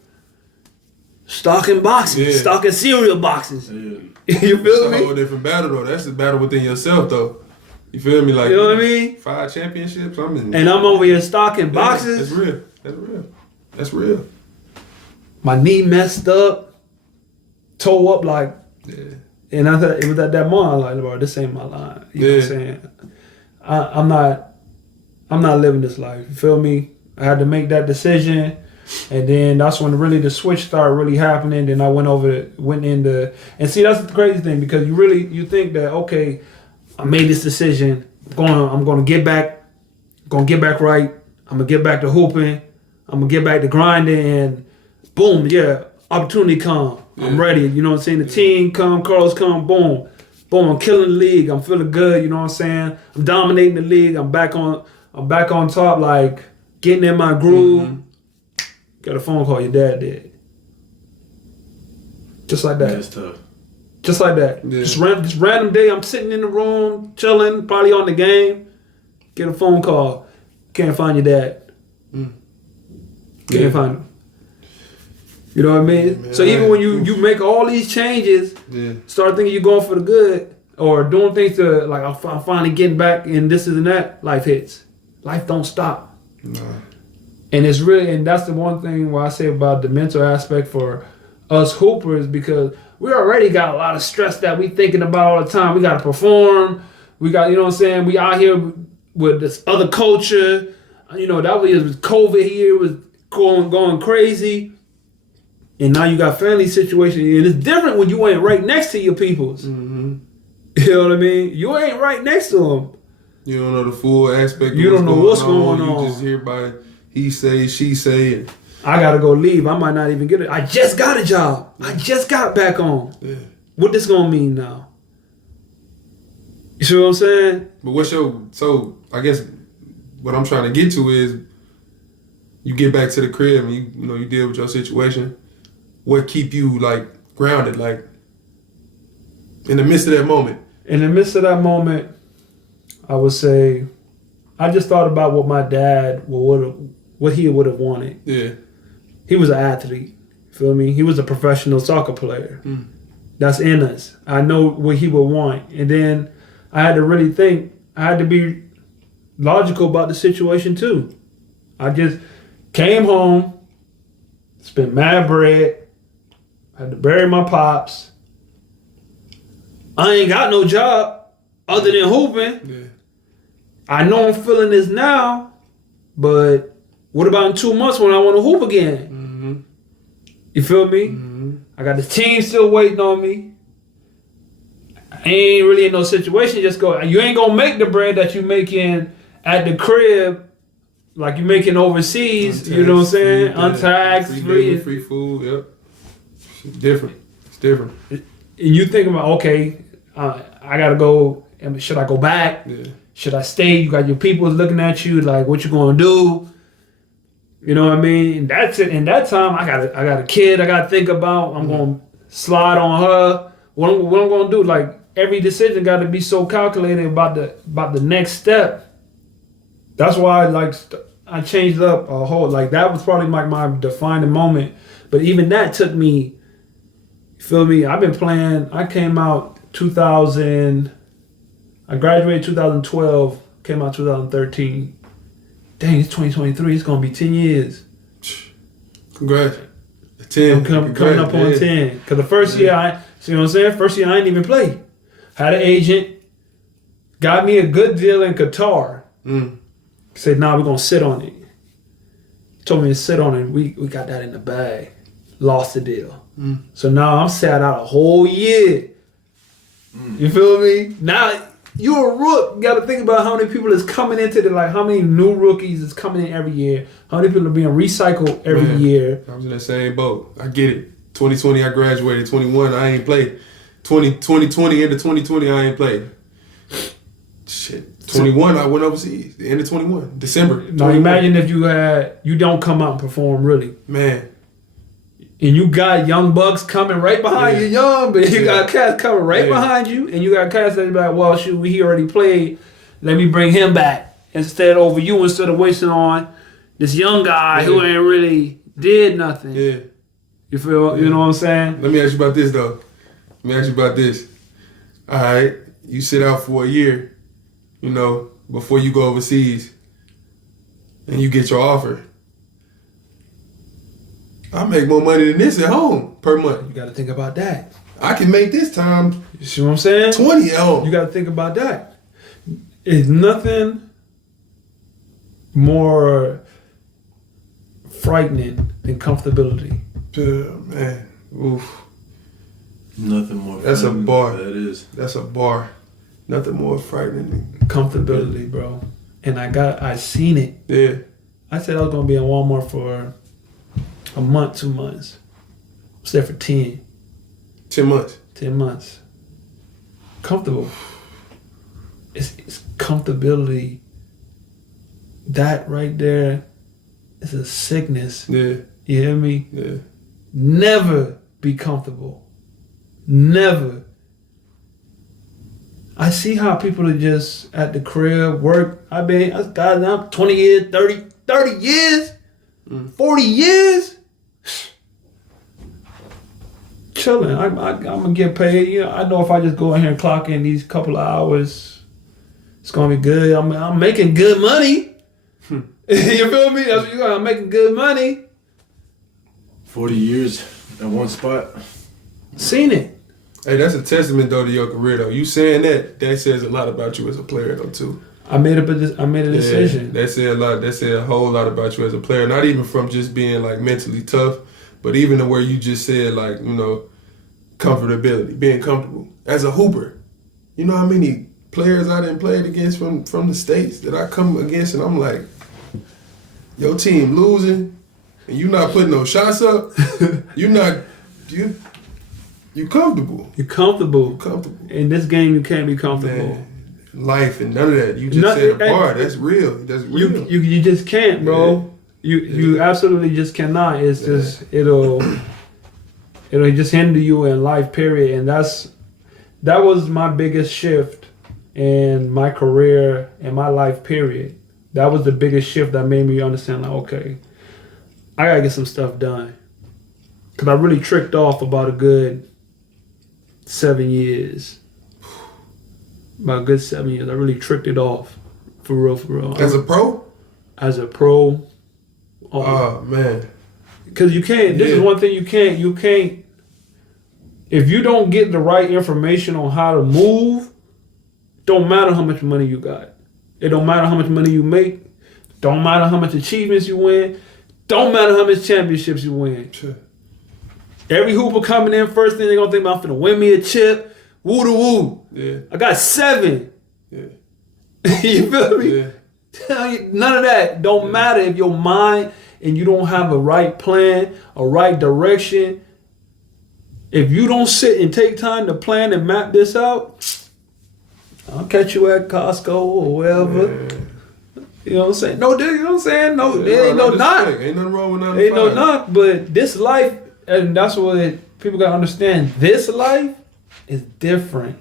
stocking boxes, stocking cereal boxes. Yeah. You feel me? That's a whole different battle, though. That's a battle within yourself, though. You feel me? Like, you know what I mean? 5 championships. And I'm over here stocking boxes. That's real. That's real. That's real. My knee messed up, toe up like And I thought it was at that moment I was like, bro, this ain't my line. You know what I'm saying? I'm not living this life. You feel me? I had to make that decision, and then that's when really the switch started really happening. Then I went into, and see, that's the crazy thing, because you think that, okay, I made this decision. I'm gonna get back right. I'm gonna get back to hooping. I'm gonna get back to grinding, and boom, yeah, opportunity come. I'm ready. You know what I'm saying? The team come, Carlos come, boom, I'm killing the league. I'm feeling good. You know what I'm saying? I'm dominating the league. I'm back on top, like getting in my groove. Mm-hmm. Got a phone call. Your dad did. Just like that. That's tough. Just like that. Yeah. Just random day. I'm sitting in the room, chilling, probably on the game. Get a phone call. Can't find your dad. Can't find him. You know what I mean? Man, so even when you make all these changes, start thinking you're going for the good, or doing things to, like, I'm finally getting back and this and that, life hits. Life don't stop. Nah. And it's really, and that's the one thing where I say about the mental aspect for us hoopers, because we already got a lot of stress that we thinking about all the time. We got to perform. We got, you know what I'm saying? We out here with this other culture. You know, that was COVID here, was going crazy. And now you got family situation, and it's different when you ain't right next to your peoples. Mm-hmm. You know what I mean? You ain't right next to them. You don't know the full aspect. You don't know what's going on. You just hear by he say, she say. I gotta go leave. I might not even get it. I just got a job. I just got back on. Yeah. What this gonna mean now? You see what I'm saying? But so I guess what I'm trying to get to is, you get back to the crib and you deal with your situation. What keep you, like, grounded, like, in the midst of that moment? In the midst of that moment, I would say, I just thought about what my dad what he would have wanted. Yeah. He was an athlete. Feel me? He was a professional soccer player. That's in us. I know what he would want. And then I had to really think. I had to be logical about the situation too. I just came home, spent mad bread, had to bury my pops. I ain't got no job other than hooping. Yeah. I know I'm feeling this now, but what about in 2 months when I want to hoop again? Mm-hmm. You feel me? Mm-hmm. I got the team still waiting on me. I ain't really in no situation. Just go. You ain't gonna make the bread that you making at the crib, like you making overseas. Untaxed, you know what I'm saying? free, Untaxed, free food. Yep. It's different. It's different. And you think about, okay, I gotta go. Should I go back? Yeah. Should I stay? You got your people looking at you like, what you gonna do? You know what I mean? And that's it. In that time, I got a kid I gotta think about. I'm gonna slide on her. What I'm gonna do? Like, every decision got to be so calculated about the next step. That's why I changed up a whole, like, that was probably my defining moment. But even that took me. You feel me? I've been playing. I came out 2000. I graduated 2012. Came out 2013. Dang, it's 2023. It's gonna be 10 years. Congrats. 10. Coming up on 10. Because the first year, see what I'm saying? First year I didn't even play. Had an agent. Got me a good deal in Qatar. Said, nah, we're gonna sit on it. Told me to sit on it. We got that in the bag. Lost the deal. So now I'm sat out a whole year. You feel me? Now you're a rook. You got to think about how many people is coming into how many new rookies is coming in every year. How many people are being recycled every year. I was in that same boat. I get it. 2020 I graduated. 21 I ain't played. 2020 into 2020 I ain't played. Shit. 21 I went overseas. The end of 21. December. Now imagine if you don't come out and perform really. Man. And you got young bucks coming right behind you, young, but you got cats coming right behind you, and you got cats that be like, well, shoot, he already played. Let me bring him back instead of wasting on this young guy who ain't really did nothing. Yeah. You feel? You know what I'm saying? Let me ask you about this though. All right, you sit out for a year, before you go overseas, and you get your offer. I make more money than this at home per month. You got to think about that. I can make this time You see what I'm saying? 20 at home. You got to think about that. It's nothing more frightening than comfortability. Man, oof. Nothing more. That's a bar. That is. That's a bar. Nothing more frightening than Comfortability, bro. And I seen it. yeah. I said I was gonna be in Walmart for a month, 2 months. I was there for 10 months. 10 months. Comfortable. It's comfortability. That right there is a sickness. Yeah. You hear me? Yeah. Never be comfortable. Never. I see how people are just at the crib, work. I'm 20 years, 30 years, 40 years. Chilling. I'm gonna get paid. You know, I know if I just go in here and clock in these couple of hours, it's gonna be good. I'm making good money. You feel me? I'm making good money. 40 years at one spot. Seen it. Hey, that's a testament though to your career though. You saying that says a lot about you as a player though too. I made a decision. That said a lot. That said a whole lot about you as a player. Not even from just being like mentally tough, but even to where you just said like, you know, comfortability, being comfortable as a hooper. You know how many players I done played against from the States that I come against and I'm like, your team losing and you not putting no shots up. You comfortable. You're comfortable. Comfortable. In this game, you can't be comfortable. Man, life and none of that. You just said a bar. That's real. That's real. You just can't, bro. You absolutely just cannot. It's just it'll just hinder you in life, period. And that was my biggest shift in my career and my life, period. That was the biggest shift that made me understand, like, okay, I gotta get some stuff done. Cause I really tricked off about a good 7 years. About a good 7 years. I really tricked it off. For real. As a pro? As a pro. Oh, man. Because you can't, this is one thing you can't, if you don't get the right information on how to move, don't matter how much money you got. It don't matter how much money you make. Don't matter how much achievements you win. Don't matter how much championships you win. Sure. Every hooper coming in, first thing they're going to think about, I'm finna win me a chip. Woo-da-woo. Yeah. I got 7. Yeah. You feel me? Yeah. None of that don't matter if your mind and you don't have a right plan, a right direction. If you don't sit and take time to plan and map this out, I'll catch you at Costco or wherever. Yeah. You know what I'm saying? No, you know what I'm saying? No, there ain't no knock. Ain't nothing wrong with nothing. Ain't no knock, but this life, and that's what people gotta understand. This life is different.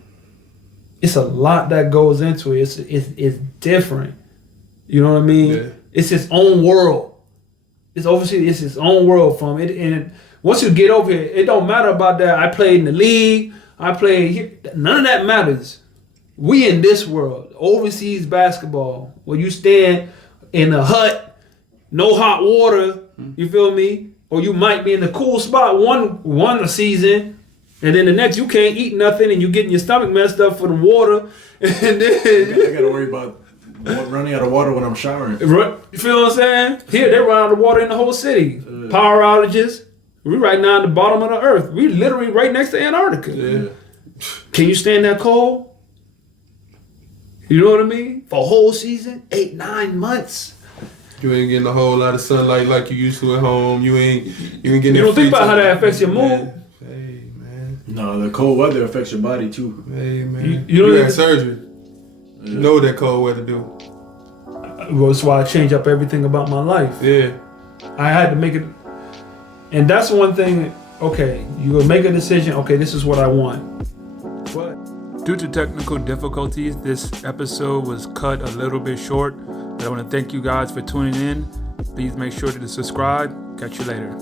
It's a lot that goes into it. It's different. You know what I mean? Yeah. It's its own world. It's its own world from it. And once you get over here, it don't matter about that. I played in the league. I played here. None of that matters. We in this world, overseas basketball, where you stand in a hut, no hot water. You feel me? Or you might be in a cool spot one a season, and then the next you can't eat nothing, and you getting your stomach messed up for the water. And then I gotta worry about running out of water when I'm showering. You feel what I'm saying? Here they run out of water in the whole city. Power outages. We right now at the bottom of the earth. We literally right next to Antarctica. Yeah. Can you stand that cold? You know what I mean? For a whole season, 8-9 months. You ain't getting a whole lot of sunlight like you used to at home. You ain't getting. You don't think about how that affects your mood. Hey man. No, the cold weather affects your body too. Hey man. You had surgery. Yeah. You know what that cold weather do. Well, that's why I changed up everything about my life. Yeah. I had to make it, and that's one thing. Okay, you will make a decision. Okay, this is what I want. But due to technical difficulties, this episode was cut a little bit short. But I want to thank you guys for tuning in. Please make sure to subscribe. Catch you later.